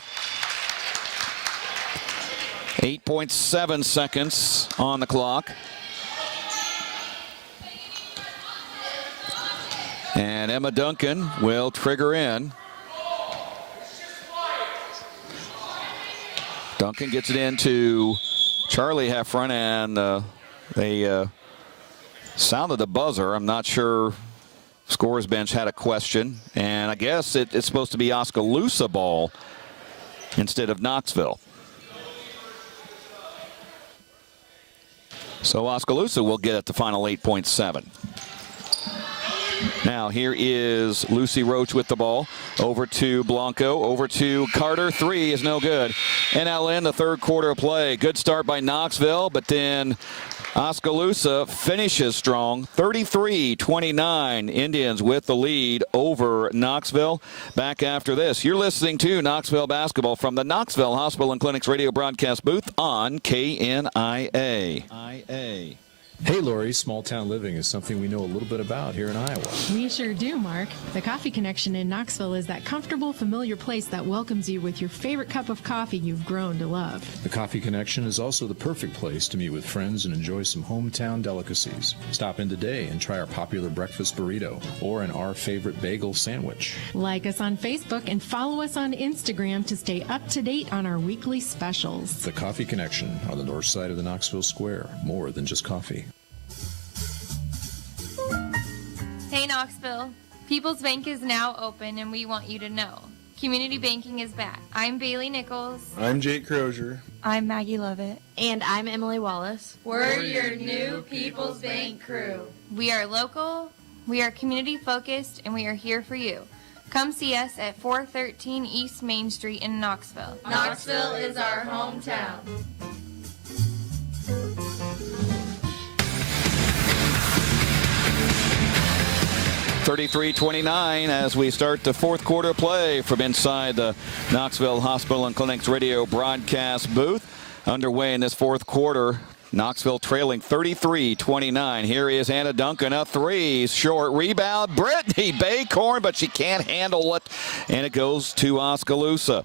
8.7 seconds on the clock. And Emma Duncan will trigger in. Duncan gets it into Charlie Heffron, and they sounded the buzzer. I'm not sure. Scores bench had a question, and I guess it's supposed to be Oskaloosa ball instead of Knoxville. So Oskaloosa will get at the final 8.7. Now here is Lucy Roach with the ball. Over to Blanco, over to Carter. 3 is no good. NLN, the third quarter of play. Good start by Knoxville, but then Oskaloosa finishes strong. 33-29. Indians with the lead over Knoxville. Back after this. You're listening to Knoxville basketball from the Knoxville Hospital and Clinics radio broadcast booth on KNIA. Hey, Lori, small town living is something we know a little bit about here in Iowa. We sure do, Mark. The Coffee Connection in Knoxville is that comfortable, familiar place that welcomes you with your favorite cup of coffee you've grown to love. The Coffee Connection is also the perfect place to meet with friends and enjoy some hometown delicacies. Stop in today and try our popular breakfast burrito or our favorite bagel sandwich. Like us on Facebook and follow us on Instagram to stay up to date on our weekly specials. The Coffee Connection on the north side of the Knoxville Square. More than just coffee. Hey Knoxville, People's Bank is now open and we want you to know. Community banking is back. I'm Bailey Nichols. I'm Jake Crozier. I'm Maggie Lovett. And I'm Emily Wallace. We're your new People's Bank crew. We are local, we are community focused, and we are here for you. Come see us at 413 East Main Street in Knoxville. Knoxville is our hometown. 33-29 as we start the fourth quarter play from inside the Knoxville Hospital and Clinics radio broadcast booth. Underway in this fourth quarter. Knoxville trailing 33-29. Here is Hannah Duncan, a 3, short rebound. Brittany Baycorn, but she can't handle it, and it goes to Oskaloosa.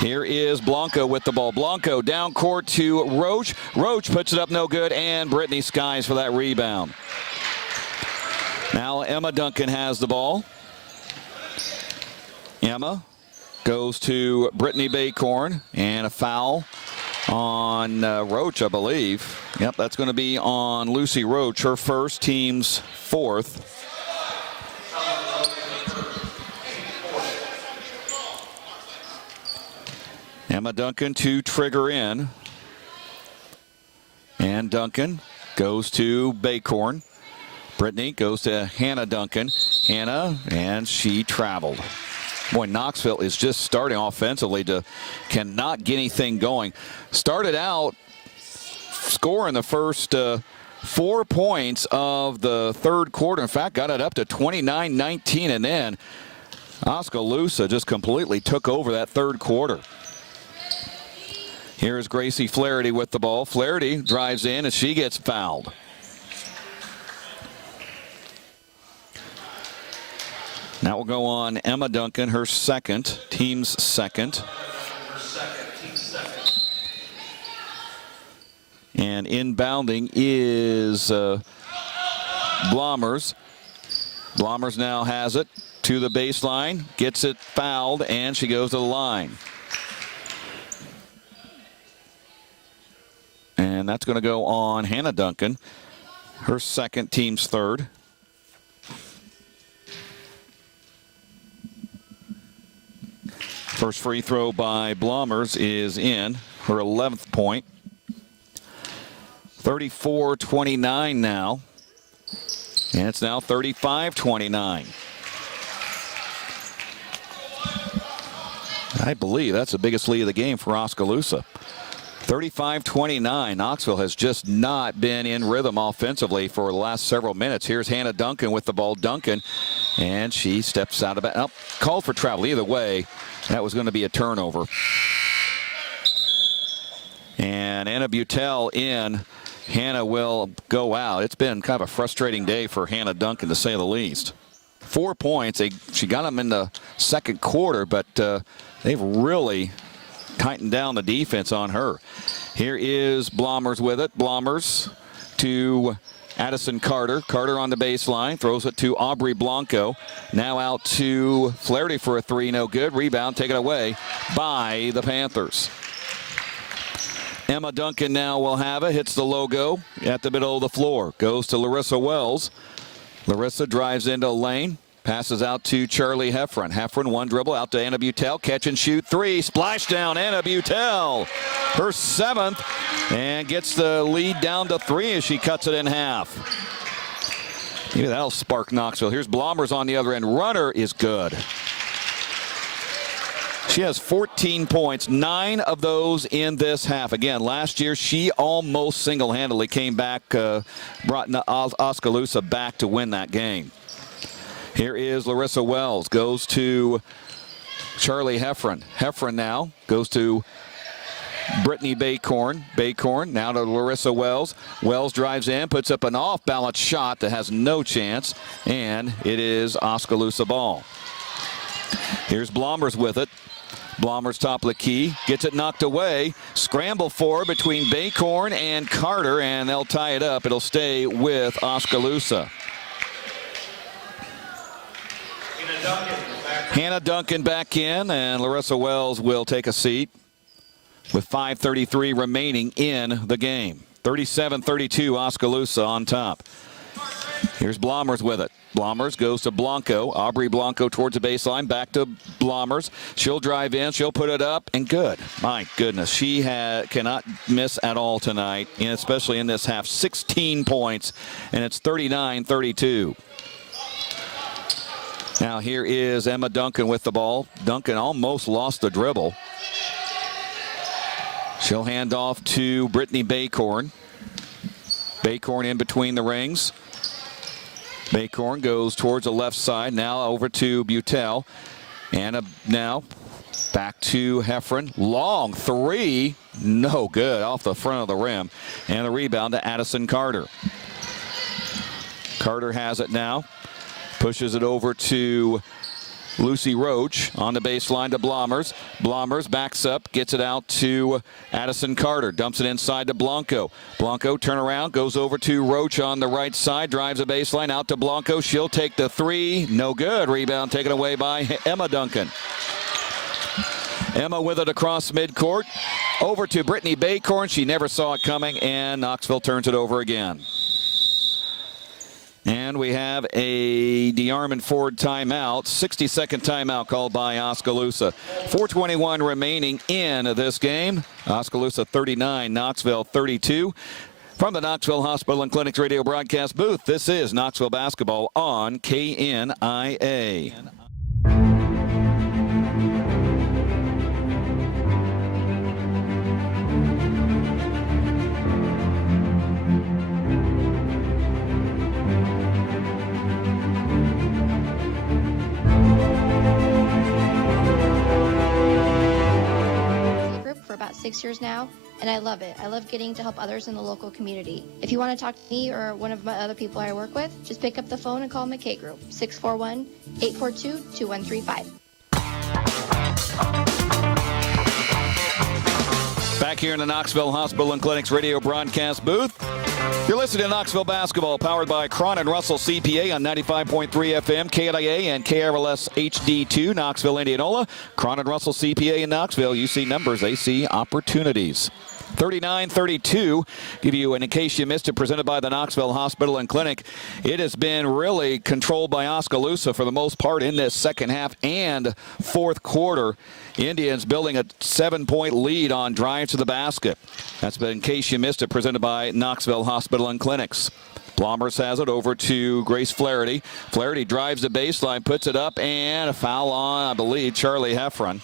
Here is Blanco with the ball. Blanco down court to Roach. Roach puts it up no good, and Brittany skies for that rebound. Now Emma Duncan has the ball. Emma goes to Brittany Baycorn, and a foul on Roach, I believe. Yep, that's going to be on Lucy Roach, her first, team's fourth. Emma Duncan to trigger in. And Duncan goes to Baycorn. Brittany goes to Hannah Duncan. Hannah, and she traveled. Boy, Knoxville is just starting offensively to cannot get anything going. Started out scoring the first 4 points of the third quarter. In fact, got it up to 29-19, and then Oskaloosa just completely took over that third quarter. Here's Gracie Flaherty with the ball. Flaherty drives in and she gets fouled. Now we'll go on Emma Duncan, her second, team's second. And inbounding is Blommers. Blommers now has it to the baseline, gets it fouled, and she goes to the line. And that's going to go on Hannah Duncan, her second, team's third. First free throw by Blommers is in, her 11th point. 34-29 now. And it's now 35-29. I believe that's the biggest lead of the game for Oskaloosa. 35-29. Knoxville has just not been in rhythm offensively for the last several minutes. Here's Hannah Duncan with the ball. Duncan, and she steps out of it. Called for travel. Either way, that was going to be a turnover. And Anna Butel in. Hannah will go out. It's been kind of a frustrating day for Hannah Duncan, to say the least. 4 points. She got them in the second quarter, but they've really tightened down the defense on her. Here is Blommers with it. Blommers to Addison Carter. Carter on the baseline. Throws it to Aubrey Blanco. Now out to Flaherty for a three. No good. Rebound taken away by the Panthers. Emma Duncan now will have it. Hits the logo at the middle of the floor. Goes to Larissa Wells. Larissa drives into lane. Passes out to Charlie Heffron. Heffron, one dribble out to Anna Butel. Catch and shoot three. Splash down Anna Butel. Her seventh. And gets the lead down to three as she cuts it in half. Maybe that'll spark Knoxville. Here's Blommers on the other end. Runner is good. She has 14 points, 9 of those in this half. Again, last year she almost single-handedly came back, brought Oskaloosa back to win that game. Here is Larissa Wells, goes to Charlie Heffron. Heffron now goes to Brittany Baycorn. Baycorn now to Larissa Wells. Wells drives in, puts up an off-balance shot that has no chance, and it is Oskaloosa ball. Here's Blommers with it. Blommers top of the key, gets it knocked away. Scramble for between Baycorn and Carter, and they'll tie it up. It'll stay with Oskaloosa. Hannah Duncan back in, and Larissa Wells will take a seat with 5:33 remaining in the game. 37-32, Oskaloosa on top. Here's Blommers with it. Blommers goes to Blanco. Aubrey Blanco towards the baseline. Back to Blommers. She'll drive in. She'll put it up, and good. My goodness, she cannot miss at all tonight, and especially in this half. 16 points, and it's 39-32. Now here is Emma Duncan with the ball. Duncan almost lost the dribble. She'll hand off to Brittany Baycorn. Baycorn in between the rings. Baycorn goes towards the left side. Now over to Butel. And now back to Heffron. Long three. No good. Off the front of the rim. And the rebound to Addison Carter. Carter has it now. Pushes it over to Lucy Roach on the baseline to Blommers. Blommers backs up, gets it out to Addison Carter. Dumps it inside to Blanco. Blanco turn around, goes over to Roach on the right side. Drives a baseline out to Blanco. She'll take the three. No good. Rebound taken away by Emma Duncan. Emma with it across midcourt. over to Brittany Baycorn. She never saw it coming, and Knoxville turns it over again. And we have a DeArmond Ford timeout, 60-second timeout called by Oskaloosa. 4:21 remaining in this game. Oskaloosa 39, Knoxville 32. From the Knoxville Hospital and Clinics radio broadcast booth, this is Knoxville basketball on KNIA. For about 6 years now, and I love it. I love getting to help others in the local community. If you want to talk to me or one of my other people I work with, just pick up the phone and call McKay Group, 641-842-2135. Back here in the Knoxville Hospital and Clinics radio broadcast booth. You're listening to Knoxville basketball, powered by Cron and Russell CPA on 95.3 FM, KNIA and KRLS HD2, Knoxville, Indianola. Cron and Russell CPA in Knoxville. You see numbers, they see opportunities. 39-32, give you an in case you missed it, presented by the Knoxville Hospital and Clinic. It has been really controlled by Oskaloosa for the most part in this second half and fourth quarter. Indians building a 7-point lead on drive to the basket. That's been in case you missed it, presented by Knoxville Hospital and Clinics. Blommers has it over to Grace Flaherty. Flaherty drives the baseline, puts it up, and a foul on, I believe, Charlie Heffron.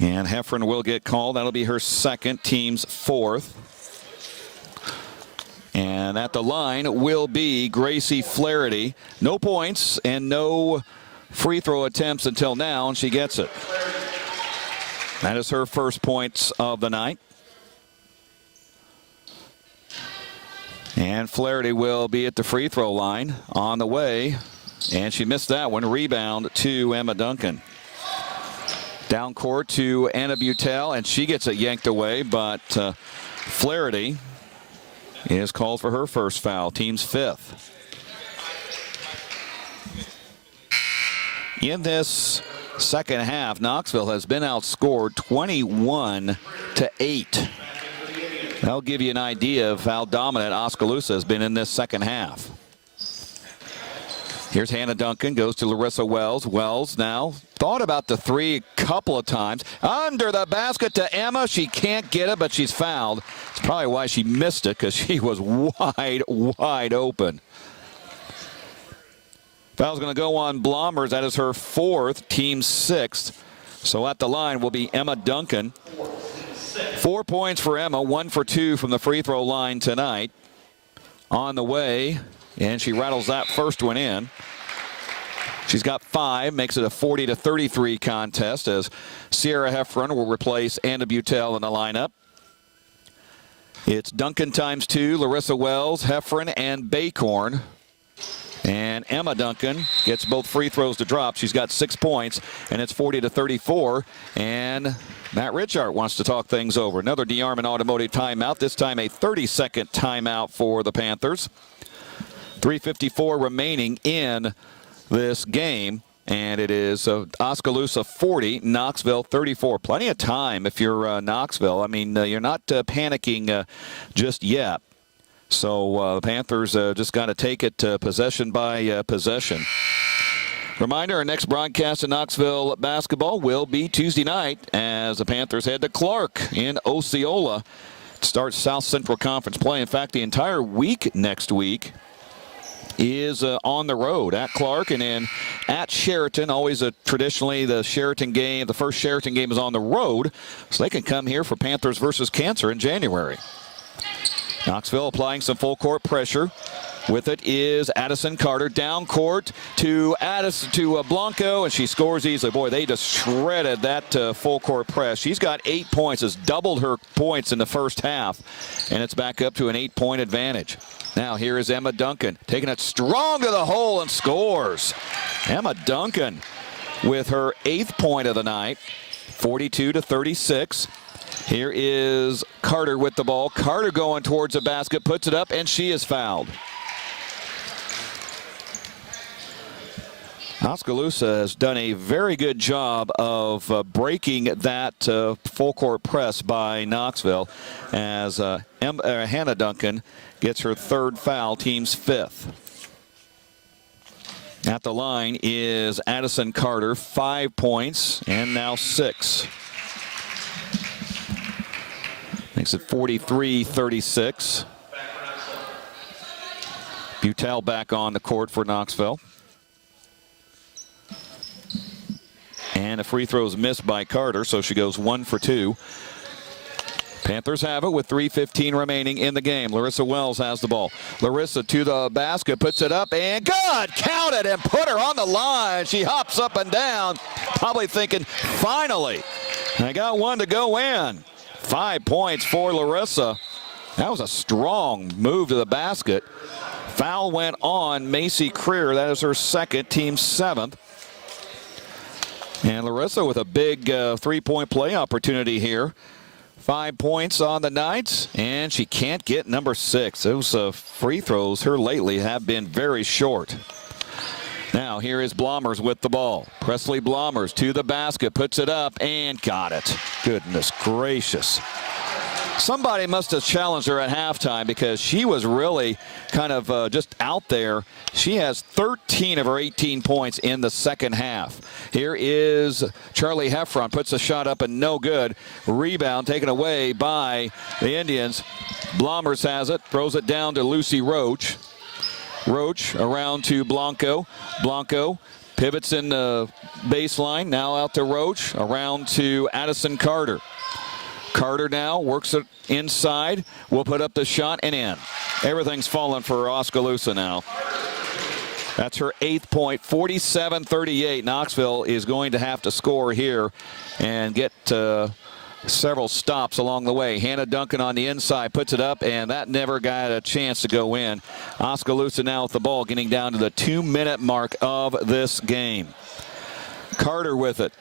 And Heffron will get called. That'll be her second, team's fourth. And at the line will be Gracie Flaherty. No points and no free throw attempts until now, and she gets it. That is her first points of the night. And Flaherty will be at the free throw line on the way. And she missed that one. Rebound to Emma Duncan. Down court to Anna Butel, and she gets it yanked away, but Flaherty is called for her first foul, team's fifth. In this second half, Knoxville has been outscored 21-8. That'll give you an idea of how dominant Oskaloosa has been in this second half. Here's Hannah Duncan, goes to Larissa Wells. Wells now thought about the three a couple of times. Under the basket to Emma. She can't get it, but she's fouled. It's probably why she missed it, because she was wide open. Foul's going to go on Blommers. That is her fourth, team sixth. So at the line will be Emma Duncan. 4 points for Emma, 1 for 2 from the free throw line tonight. On the way. And she rattles that first one in. She's got 5, makes it a 40-33 contest as Sierra Heffron will replace Anna Butel in the lineup. It's Duncan times 2, Larissa Wells, Heffron, and Baycorn. And Emma Duncan gets both free throws to drop. She's got 6 points, and it's 40-34. And Matt Richard wants to talk things over. Another DeArmond Automotive timeout, this time a 30-second timeout for the Panthers. 3:54 remaining in this game, and it is Oskaloosa 40, Knoxville 34. Plenty of time if you're Knoxville. I mean, you're not panicking just yet. So the Panthers just got to take it possession by possession. Reminder, our next broadcast of Knoxville basketball will be Tuesday night as the Panthers head to Clark in Osceola to start South Central Conference play. In fact, the entire week next week is on the road at Clark and then at Sheraton. Always traditionally the Sheraton game, the first Sheraton game is on the road, so they can come here for Panthers versus Cancer in January. Knoxville applying some full court pressure. With it is Addison Carter down court to Blanco, and she scores easily. Boy, they just shredded that full court press. She's got 8 points, has doubled her points in the first half, and it's back up to an 8-point advantage. Now here is Emma Duncan taking it strong to the hole and scores. Emma Duncan with her 8th point of the night, 42-36. Here is Carter with the ball. Carter going towards the basket, puts it up, and she is fouled. Oskaloosa has done a very good job of breaking that full court press by Knoxville as Hannah Duncan gets her 3rd foul, team's 5th. At the line is Addison Carter, 5 points and now 6. Makes it 43-36. Butel back on the court for Knoxville. And a free throw is missed by Carter, so she goes 1 for 2. Panthers have it with 3:15 remaining in the game. Larissa Wells has the ball. Larissa to the basket, puts it up, and good! Count it and put her on the line. She hops up and down, probably thinking, finally, I got one to go in. 5 points for Larissa. That was a strong move to the basket. Foul went on Macy Creer. That is her 2nd, team's 7th. And Larissa with a big 3-point play opportunity here. 5 points on the night, and she can't get number 6. Those free throws her lately have been very short. Now here is Blomers with the ball. Presley Blomers to the basket, puts it up, and got it. Goodness gracious. Somebody must have challenged her at halftime because she was really kind of just out there. She has 13 of her 18 points in the 2nd half. Here is Charlie Heffron, puts a shot up and no good. Rebound taken away by the Indians. Blomers has it, throws it down to Lucy Roach. Roach around to Blanco. Blanco pivots in the baseline, now out to Roach, around to Addison Carter. Carter now works it inside, will put up the shot and in. Everything's fallen for Oskaloosa now. That's her 8th point, 47-38. Knoxville is going to have to score here and get several stops along the way. Hannah Duncan on the inside puts it up, and that never got a chance to go in. Oskaloosa now with the ball, getting down to the 2-minute mark of this game. Carter with it.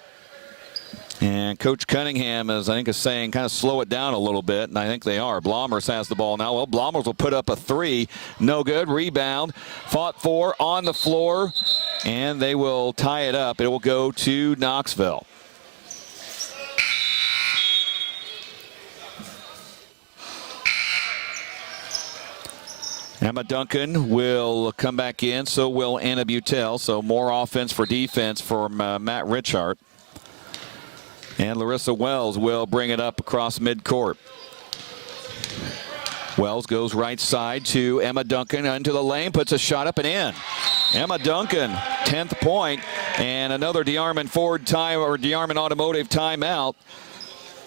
And Coach Cunningham is, I think, is saying kind of slow it down a little bit, and I think they are. Blomers has the ball now. Well, Blomers will put up a 3. No good. Rebound. Fought for on the floor, and they will tie it up. It will go to Knoxville. Emma Duncan will come back in, so will Anna Butel. So more offense for defense from Matt Richard. And Larissa Wells will bring it up across midcourt. Wells goes right side to Emma Duncan into the lane, puts a shot up and in. Emma Duncan, 10th point, and another DeArmond Ford time or DeArmond Automotive timeout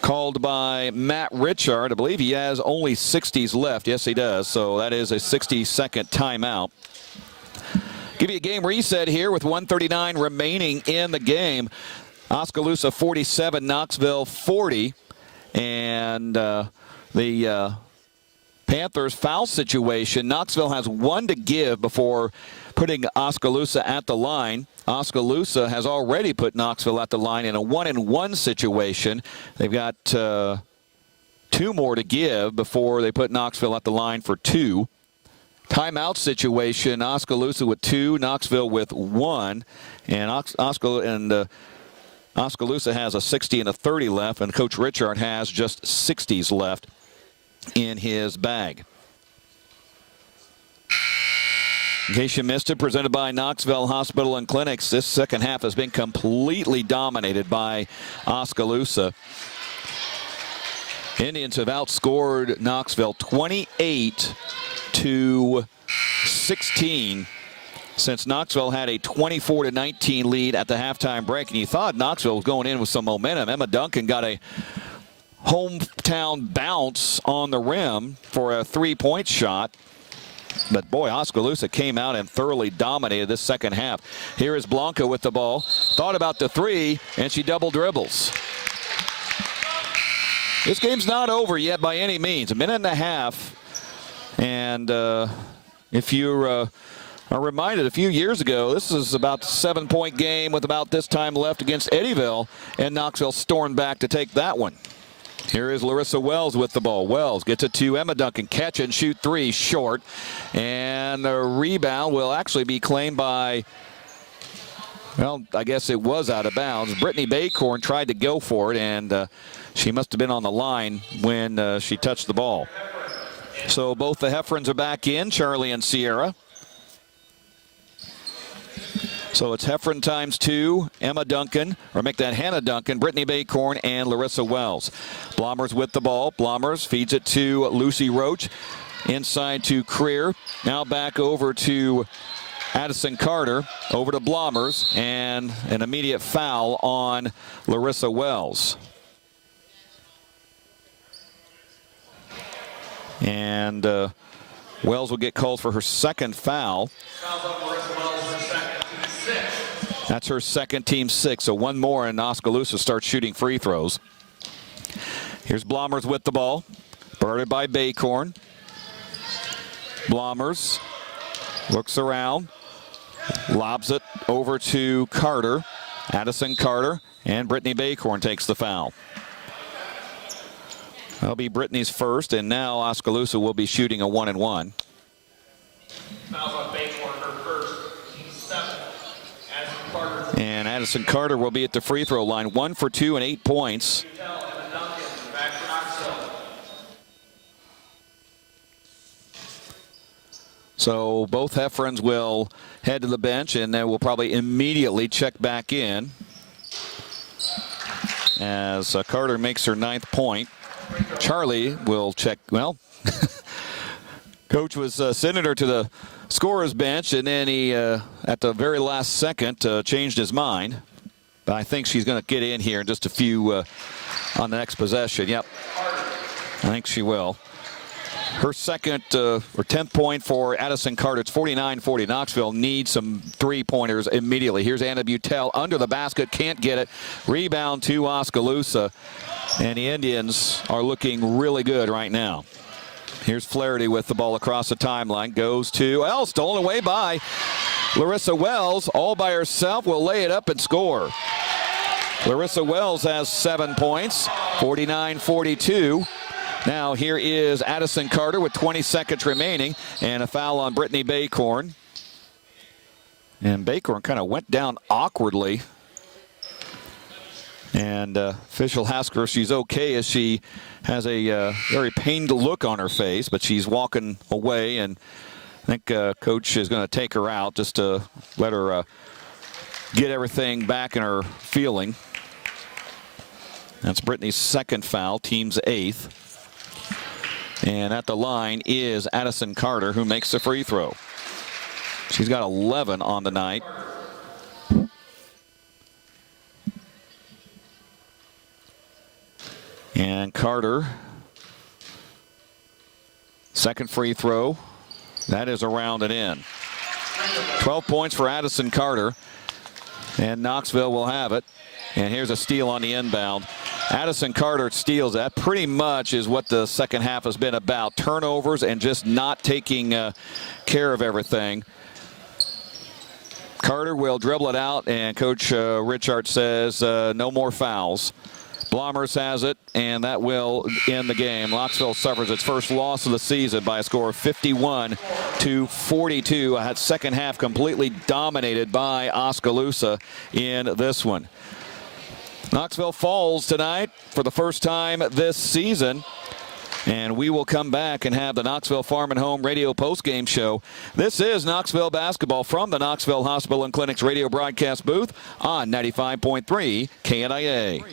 called by Matt Richard. I believe he has only 60s left. Yes, he does. So that is a 60-second timeout. Give you a game reset here with 1:39 remaining in the game. Oskaloosa 47, Knoxville 40, and the Panthers foul situation. Knoxville has 1 to give before putting Oskaloosa at the line. Oskaloosa has already put Knoxville at the line in a 1-and-1 situation. They've got 2 more to give before they put Knoxville at the line for 2. Timeout situation, Oskaloosa with 2, Knoxville with 1, and Oskaloosa has a 60 and a 30 left, and Coach Richard has just 60s left in his bag. In case you missed it, presented by Knoxville Hospital and Clinics, this second half has been completely dominated by Oskaloosa. Indians have outscored Knoxville 28-16. Since Knoxville had a 24-19 lead at the halftime break, and you thought Knoxville was going in with some momentum. Emma Duncan got a hometown bounce on the rim for a 3-point shot. But boy, Oskaloosa came out and thoroughly dominated this second half. Here is Blanco with the ball. Thought about the 3, and she double dribbles. This game's not over yet by any means. A minute and a half. And if you're are reminded a few years ago, this is about a 7-point game with about this time left against Eddyville, and Knoxville stormed back to take that one. Here is Larissa Wells with the ball. Wells gets it to Emma Duncan. Catch and shoot 3 short. And the rebound will actually be claimed by Well, I guess it was out of bounds. Brittany Baycorn tried to go for it, and she must have been on the line when she touched the ball. So both the Heffrons are back in, Charlie and Sierra. So it's Heffron times 2, Emma Duncan, or make that Hannah Duncan, Brittany Baycorn, and Larissa Wells. Blomers with the ball. Blomers feeds it to Lucy Roach. Inside to Creer. Now back over to Addison Carter, over to Blomers, and an immediate foul on Larissa Wells. And Wells will get called for her second foul. That's her second, team 6. So one more, and Oskaloosa starts shooting free throws. Here's Blomers with the ball, guarded by Baycorn. Blomers looks around. Lobs it over to Carter, Addison Carter, and Brittany Baycorn takes the foul. That'll be Brittany's first, and now Oskaloosa will be shooting a 1-and-1. And Addison Carter will be at the free throw line, 1 for 2 and 8 points. So both Heffrons will head to the bench, and then we'll probably immediately check back in as Carter makes her 9th point. Charlie will check. Well, Coach was sending her to the scorer's bench, and then he, at the very last second, changed his mind. But I think she's going to get in here in just a few on the next possession. Yep, I think she will. Her second or 10th point for Addison Carter. It's 49-40. Knoxville needs some three-pointers immediately. Here's Anna Butel under the basket. Can't get it. Rebound to Oskaloosa. And the Indians are looking really good right now. Here's Flaherty with the ball across the timeline. Goes to, well, stolen away by Larissa Wells. All by herself, will lay it up and score. Larissa Wells has 7 points, 49-42. Now here is Addison Carter with 20 seconds remaining, and a foul on Brittany Baycorn. And Baycorn kind of went down awkwardly. And official asked her if she's okay, as she has a very pained look on her face, but she's walking away, and I think Coach is going to take her out just to let her get everything back in her feeling. That's Brittany's second foul, team's 8th. And at the line is Addison Carter, who makes the free throw. She's got 11 on the night. And Carter, second free throw. That is around and in. 12 points for Addison Carter. And Knoxville will have it. And here's a steal on the inbound. Addison Carter steals that. Pretty much is what the second half has been about. Turnovers and just not taking care of everything. Carter will dribble it out, and Coach Richard says no more fouls. Blomers has it, and that will end the game. Knoxville suffers its first loss of the season by a score of 51-42. That second half completely dominated by Oskaloosa in this one. Knoxville falls tonight for the first time this season. And we will come back and have the Knoxville Farm and Home radio postgame show. This is Knoxville basketball from the Knoxville Hospital and Clinics radio broadcast booth on 95.3 KNIA.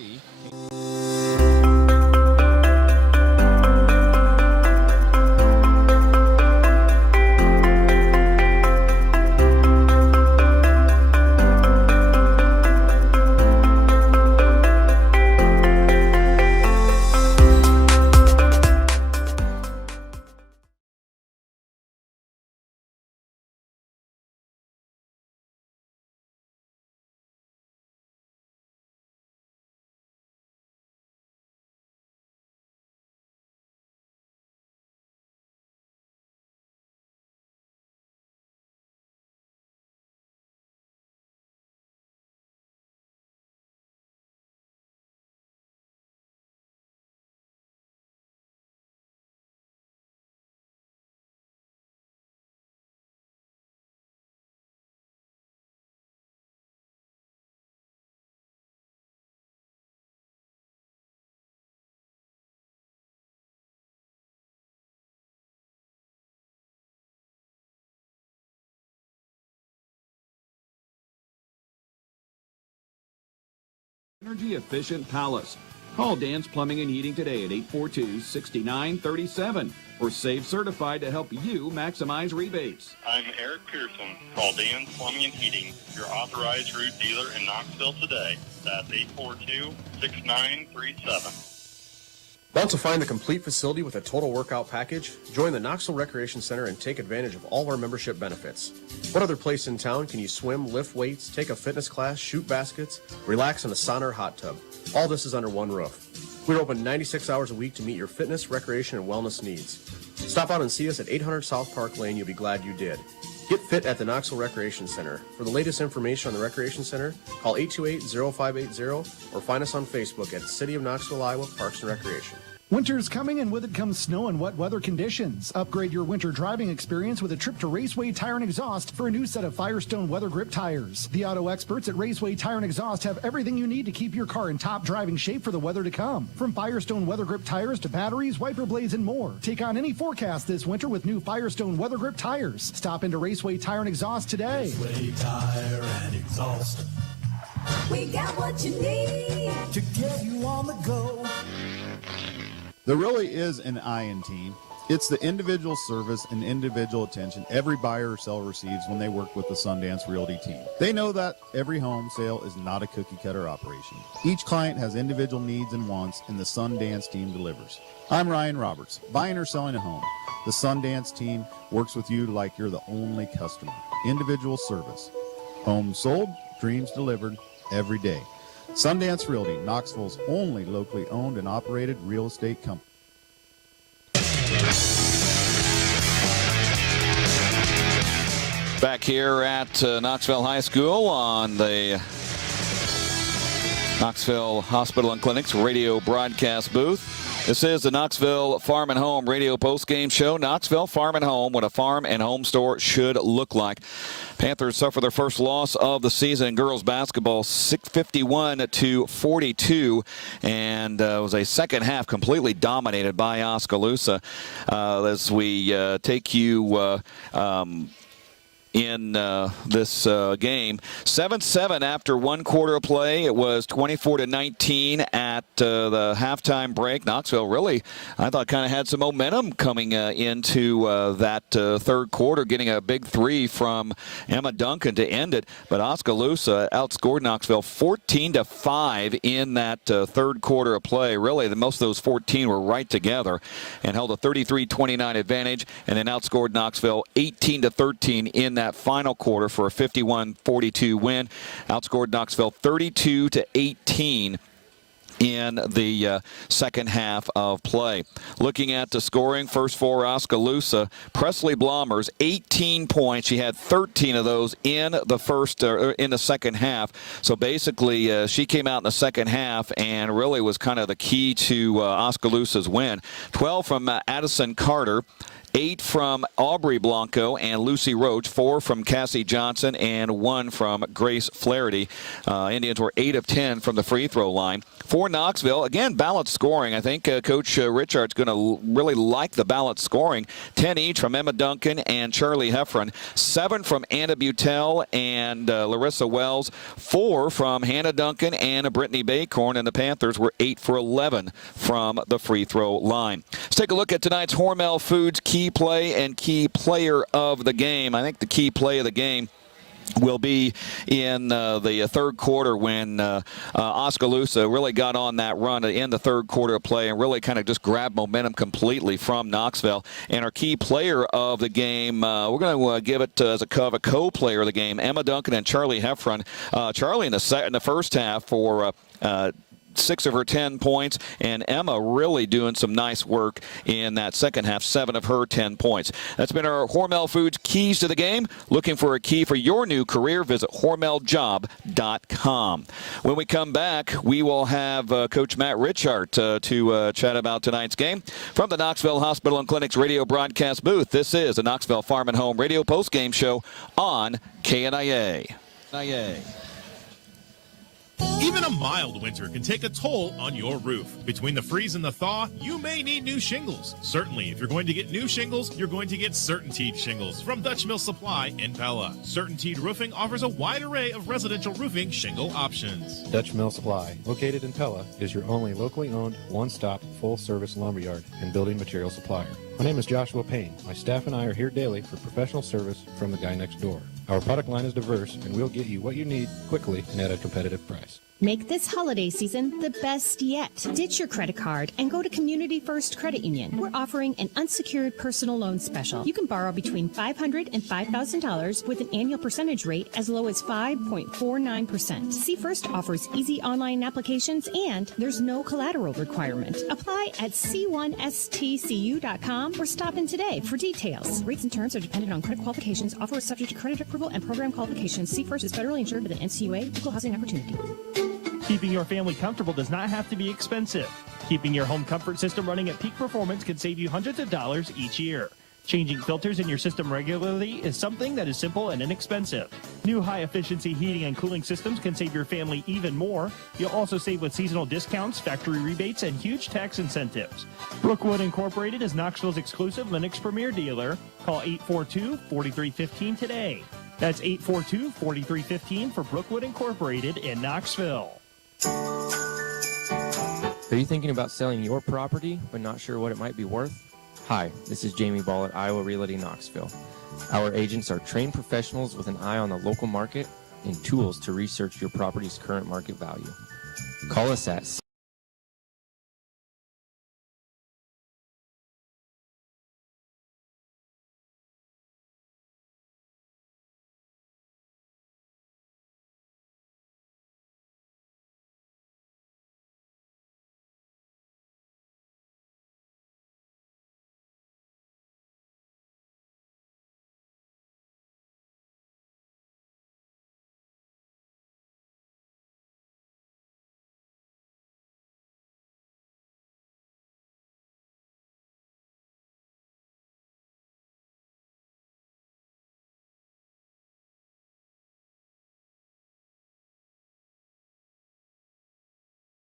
Energy efficient Palace. Call Dan's Plumbing and Heating today at 842-6937 or Save Certified to help you maximize rebates. I'm Eric Pearson. Call Dan's Plumbing and Heating, your authorized root dealer in Knoxville today. That's 842-6937. Want to find the complete facility with a total workout package? Join the Knoxville Recreation Center and take advantage of all our membership benefits. What other place in town can you swim, lift weights, take a fitness class, shoot baskets, relax in a sauna or hot tub? All this is under one roof. We're open 96 hours a week to meet your fitness, recreation, and wellness needs. Stop out and see us at 800 South Park Lane. You'll be glad you did. Get fit at the Knoxville Recreation Center. For the latest information on the Recreation Center, call 828-0580 or find us on Facebook at City of Knoxville, Iowa Parks and Recreation. Winter's coming, and with it comes snow and wet weather conditions. Upgrade your winter driving experience with a trip to Raceway Tire and Exhaust for a new set of Firestone Weather Grip tires. The auto experts at Raceway Tire and Exhaust have everything you need to keep your car in top driving shape for the weather to come. From Firestone Weather Grip tires to batteries, wiper blades, and more. Take on any forecast this winter with new Firestone Weather Grip tires. Stop into Raceway Tire and Exhaust today. Raceway Tire and Exhaust. We got what you need to get you on the go. There really is an I in team. It's the individual service and individual attention every buyer or seller receives when they work with the Sundance Realty team. They know that every home sale is not a cookie-cutter operation. Each client has individual needs and wants, and the Sundance team delivers. I'm Ryan Roberts, buying or selling a home. The Sundance team works with you like you're the only customer. Individual service. Homes sold, dreams delivered, every day. Sundance Realty, Knoxville's only locally owned and operated real estate company. Back here at Knoxville High School on the Knoxville Hospital and Clinics radio broadcast booth. This is the Knoxville Farm and Home radio postgame show. Knoxville Farm and Home, what a farm and home store should look like. Panthers suffer their first loss of the season in girls basketball, 51-42, and it was a second half completely dominated by Oskaloosa. As we take you in this game. 7-7 after one quarter of play. It was 24-19 at the halftime break. Knoxville really, I thought, kind of had some momentum coming into that third quarter, getting a big three from Emma Duncan to end it. But Oskaloosa outscored Knoxville 14-5 in that third quarter of play. Really, most of those 14 were right together and held a 33-29 advantage, and then outscored Knoxville 18-13 in that final quarter for a 51-42 win. Outscored Knoxville 32-18 in the second half of play. Looking at the scoring, first for Oskaloosa, Presley Blomers, 18 points. She had 13 of those in the second half. So basically, she came out in the second half and really was kind of the key to Oskaloosa's win. 12 from Addison Carter. 8 from Aubrey Blanco and Lucy Roach, 4 from Cassie Johnson, and 1 from Grace Flaherty. Indians were 8 of 10 from the free throw line. For Knoxville, again, balanced scoring. I think Coach Richard's going to really like the balanced scoring. 10 each from Emma Duncan and Charlie Heffron. 7 from Anna Butel and Larissa Wells. 4 from Hannah Duncan and Brittany Baycorn. And the Panthers were 8 for 11 from the free throw line. Let's take a look at tonight's Hormel Foods key play and key player of the game. I think the key play of the game will be in the third quarter when Oskaloosa really got on that run in the third quarter of play and really kind of just grabbed momentum completely from Knoxville. And our key player of the game, we're going to give it as a co-player of the game, Emma Duncan and Charlie Heffron. Charlie in the first half for 6 of her 10 points, and Emma really doing some nice work in that second half, 7 of her 10 points. That's been our Hormel Foods keys to the game. Looking for a key for your new career, visit hormeljob.com. When we come back, we will have Coach Matt Richard to chat about tonight's game from the Knoxville Hospital and Clinics radio broadcast booth. This is the Knoxville Farm and Home radio postgame show on KNIA. Even a mild winter can take a toll on your roof. Between the freeze and the thaw, you may need new shingles. Certainly, if you're going to get new shingles, you're going to get CertainTeed shingles from Dutch Mill Supply in Pella. CertainTeed Roofing offers a wide array of residential roofing shingle options. Dutch Mill Supply, located in Pella, is your only locally owned, one-stop, full-service lumberyard and building material supplier. My name is Joshua Payne. My staff and I are here daily for professional service from the guy next door. Our product line is diverse, and we'll get you what you need quickly and at a competitive price. Make this holiday season the best yet. Ditch your credit card and go to Community First Credit Union. We're offering an unsecured personal loan special. You can borrow between $500 and $5,000 with an annual percentage rate as low as 5.49%. C First offers easy online applications and there's no collateral requirement. Apply at c1stcu.com or stop in today for details. Rates and terms are dependent on credit qualifications. Offer is subject to credit approval and program qualifications. C First is federally insured with an NCUA, Equal Housing Opportunity. Keeping your family comfortable does not have to be expensive. Keeping your home comfort system running at peak performance can save you hundreds of dollars each year. Changing filters in your system regularly is something that is simple and inexpensive. New high-efficiency heating and cooling systems can save your family even more. You'll also save with seasonal discounts, factory rebates, and huge tax incentives. Brookwood Incorporated is Knoxville's exclusive Linux Premier dealer. Call 842-4315 today. That's 842-4315 for Brookwood Incorporated in Knoxville. Are you thinking about selling your property but not sure what it might be worth? Hi, this is Jamie Ball at Iowa Realty Knoxville. Our agents are trained professionals with an eye on the local market and tools to research your property's current market value. Call us at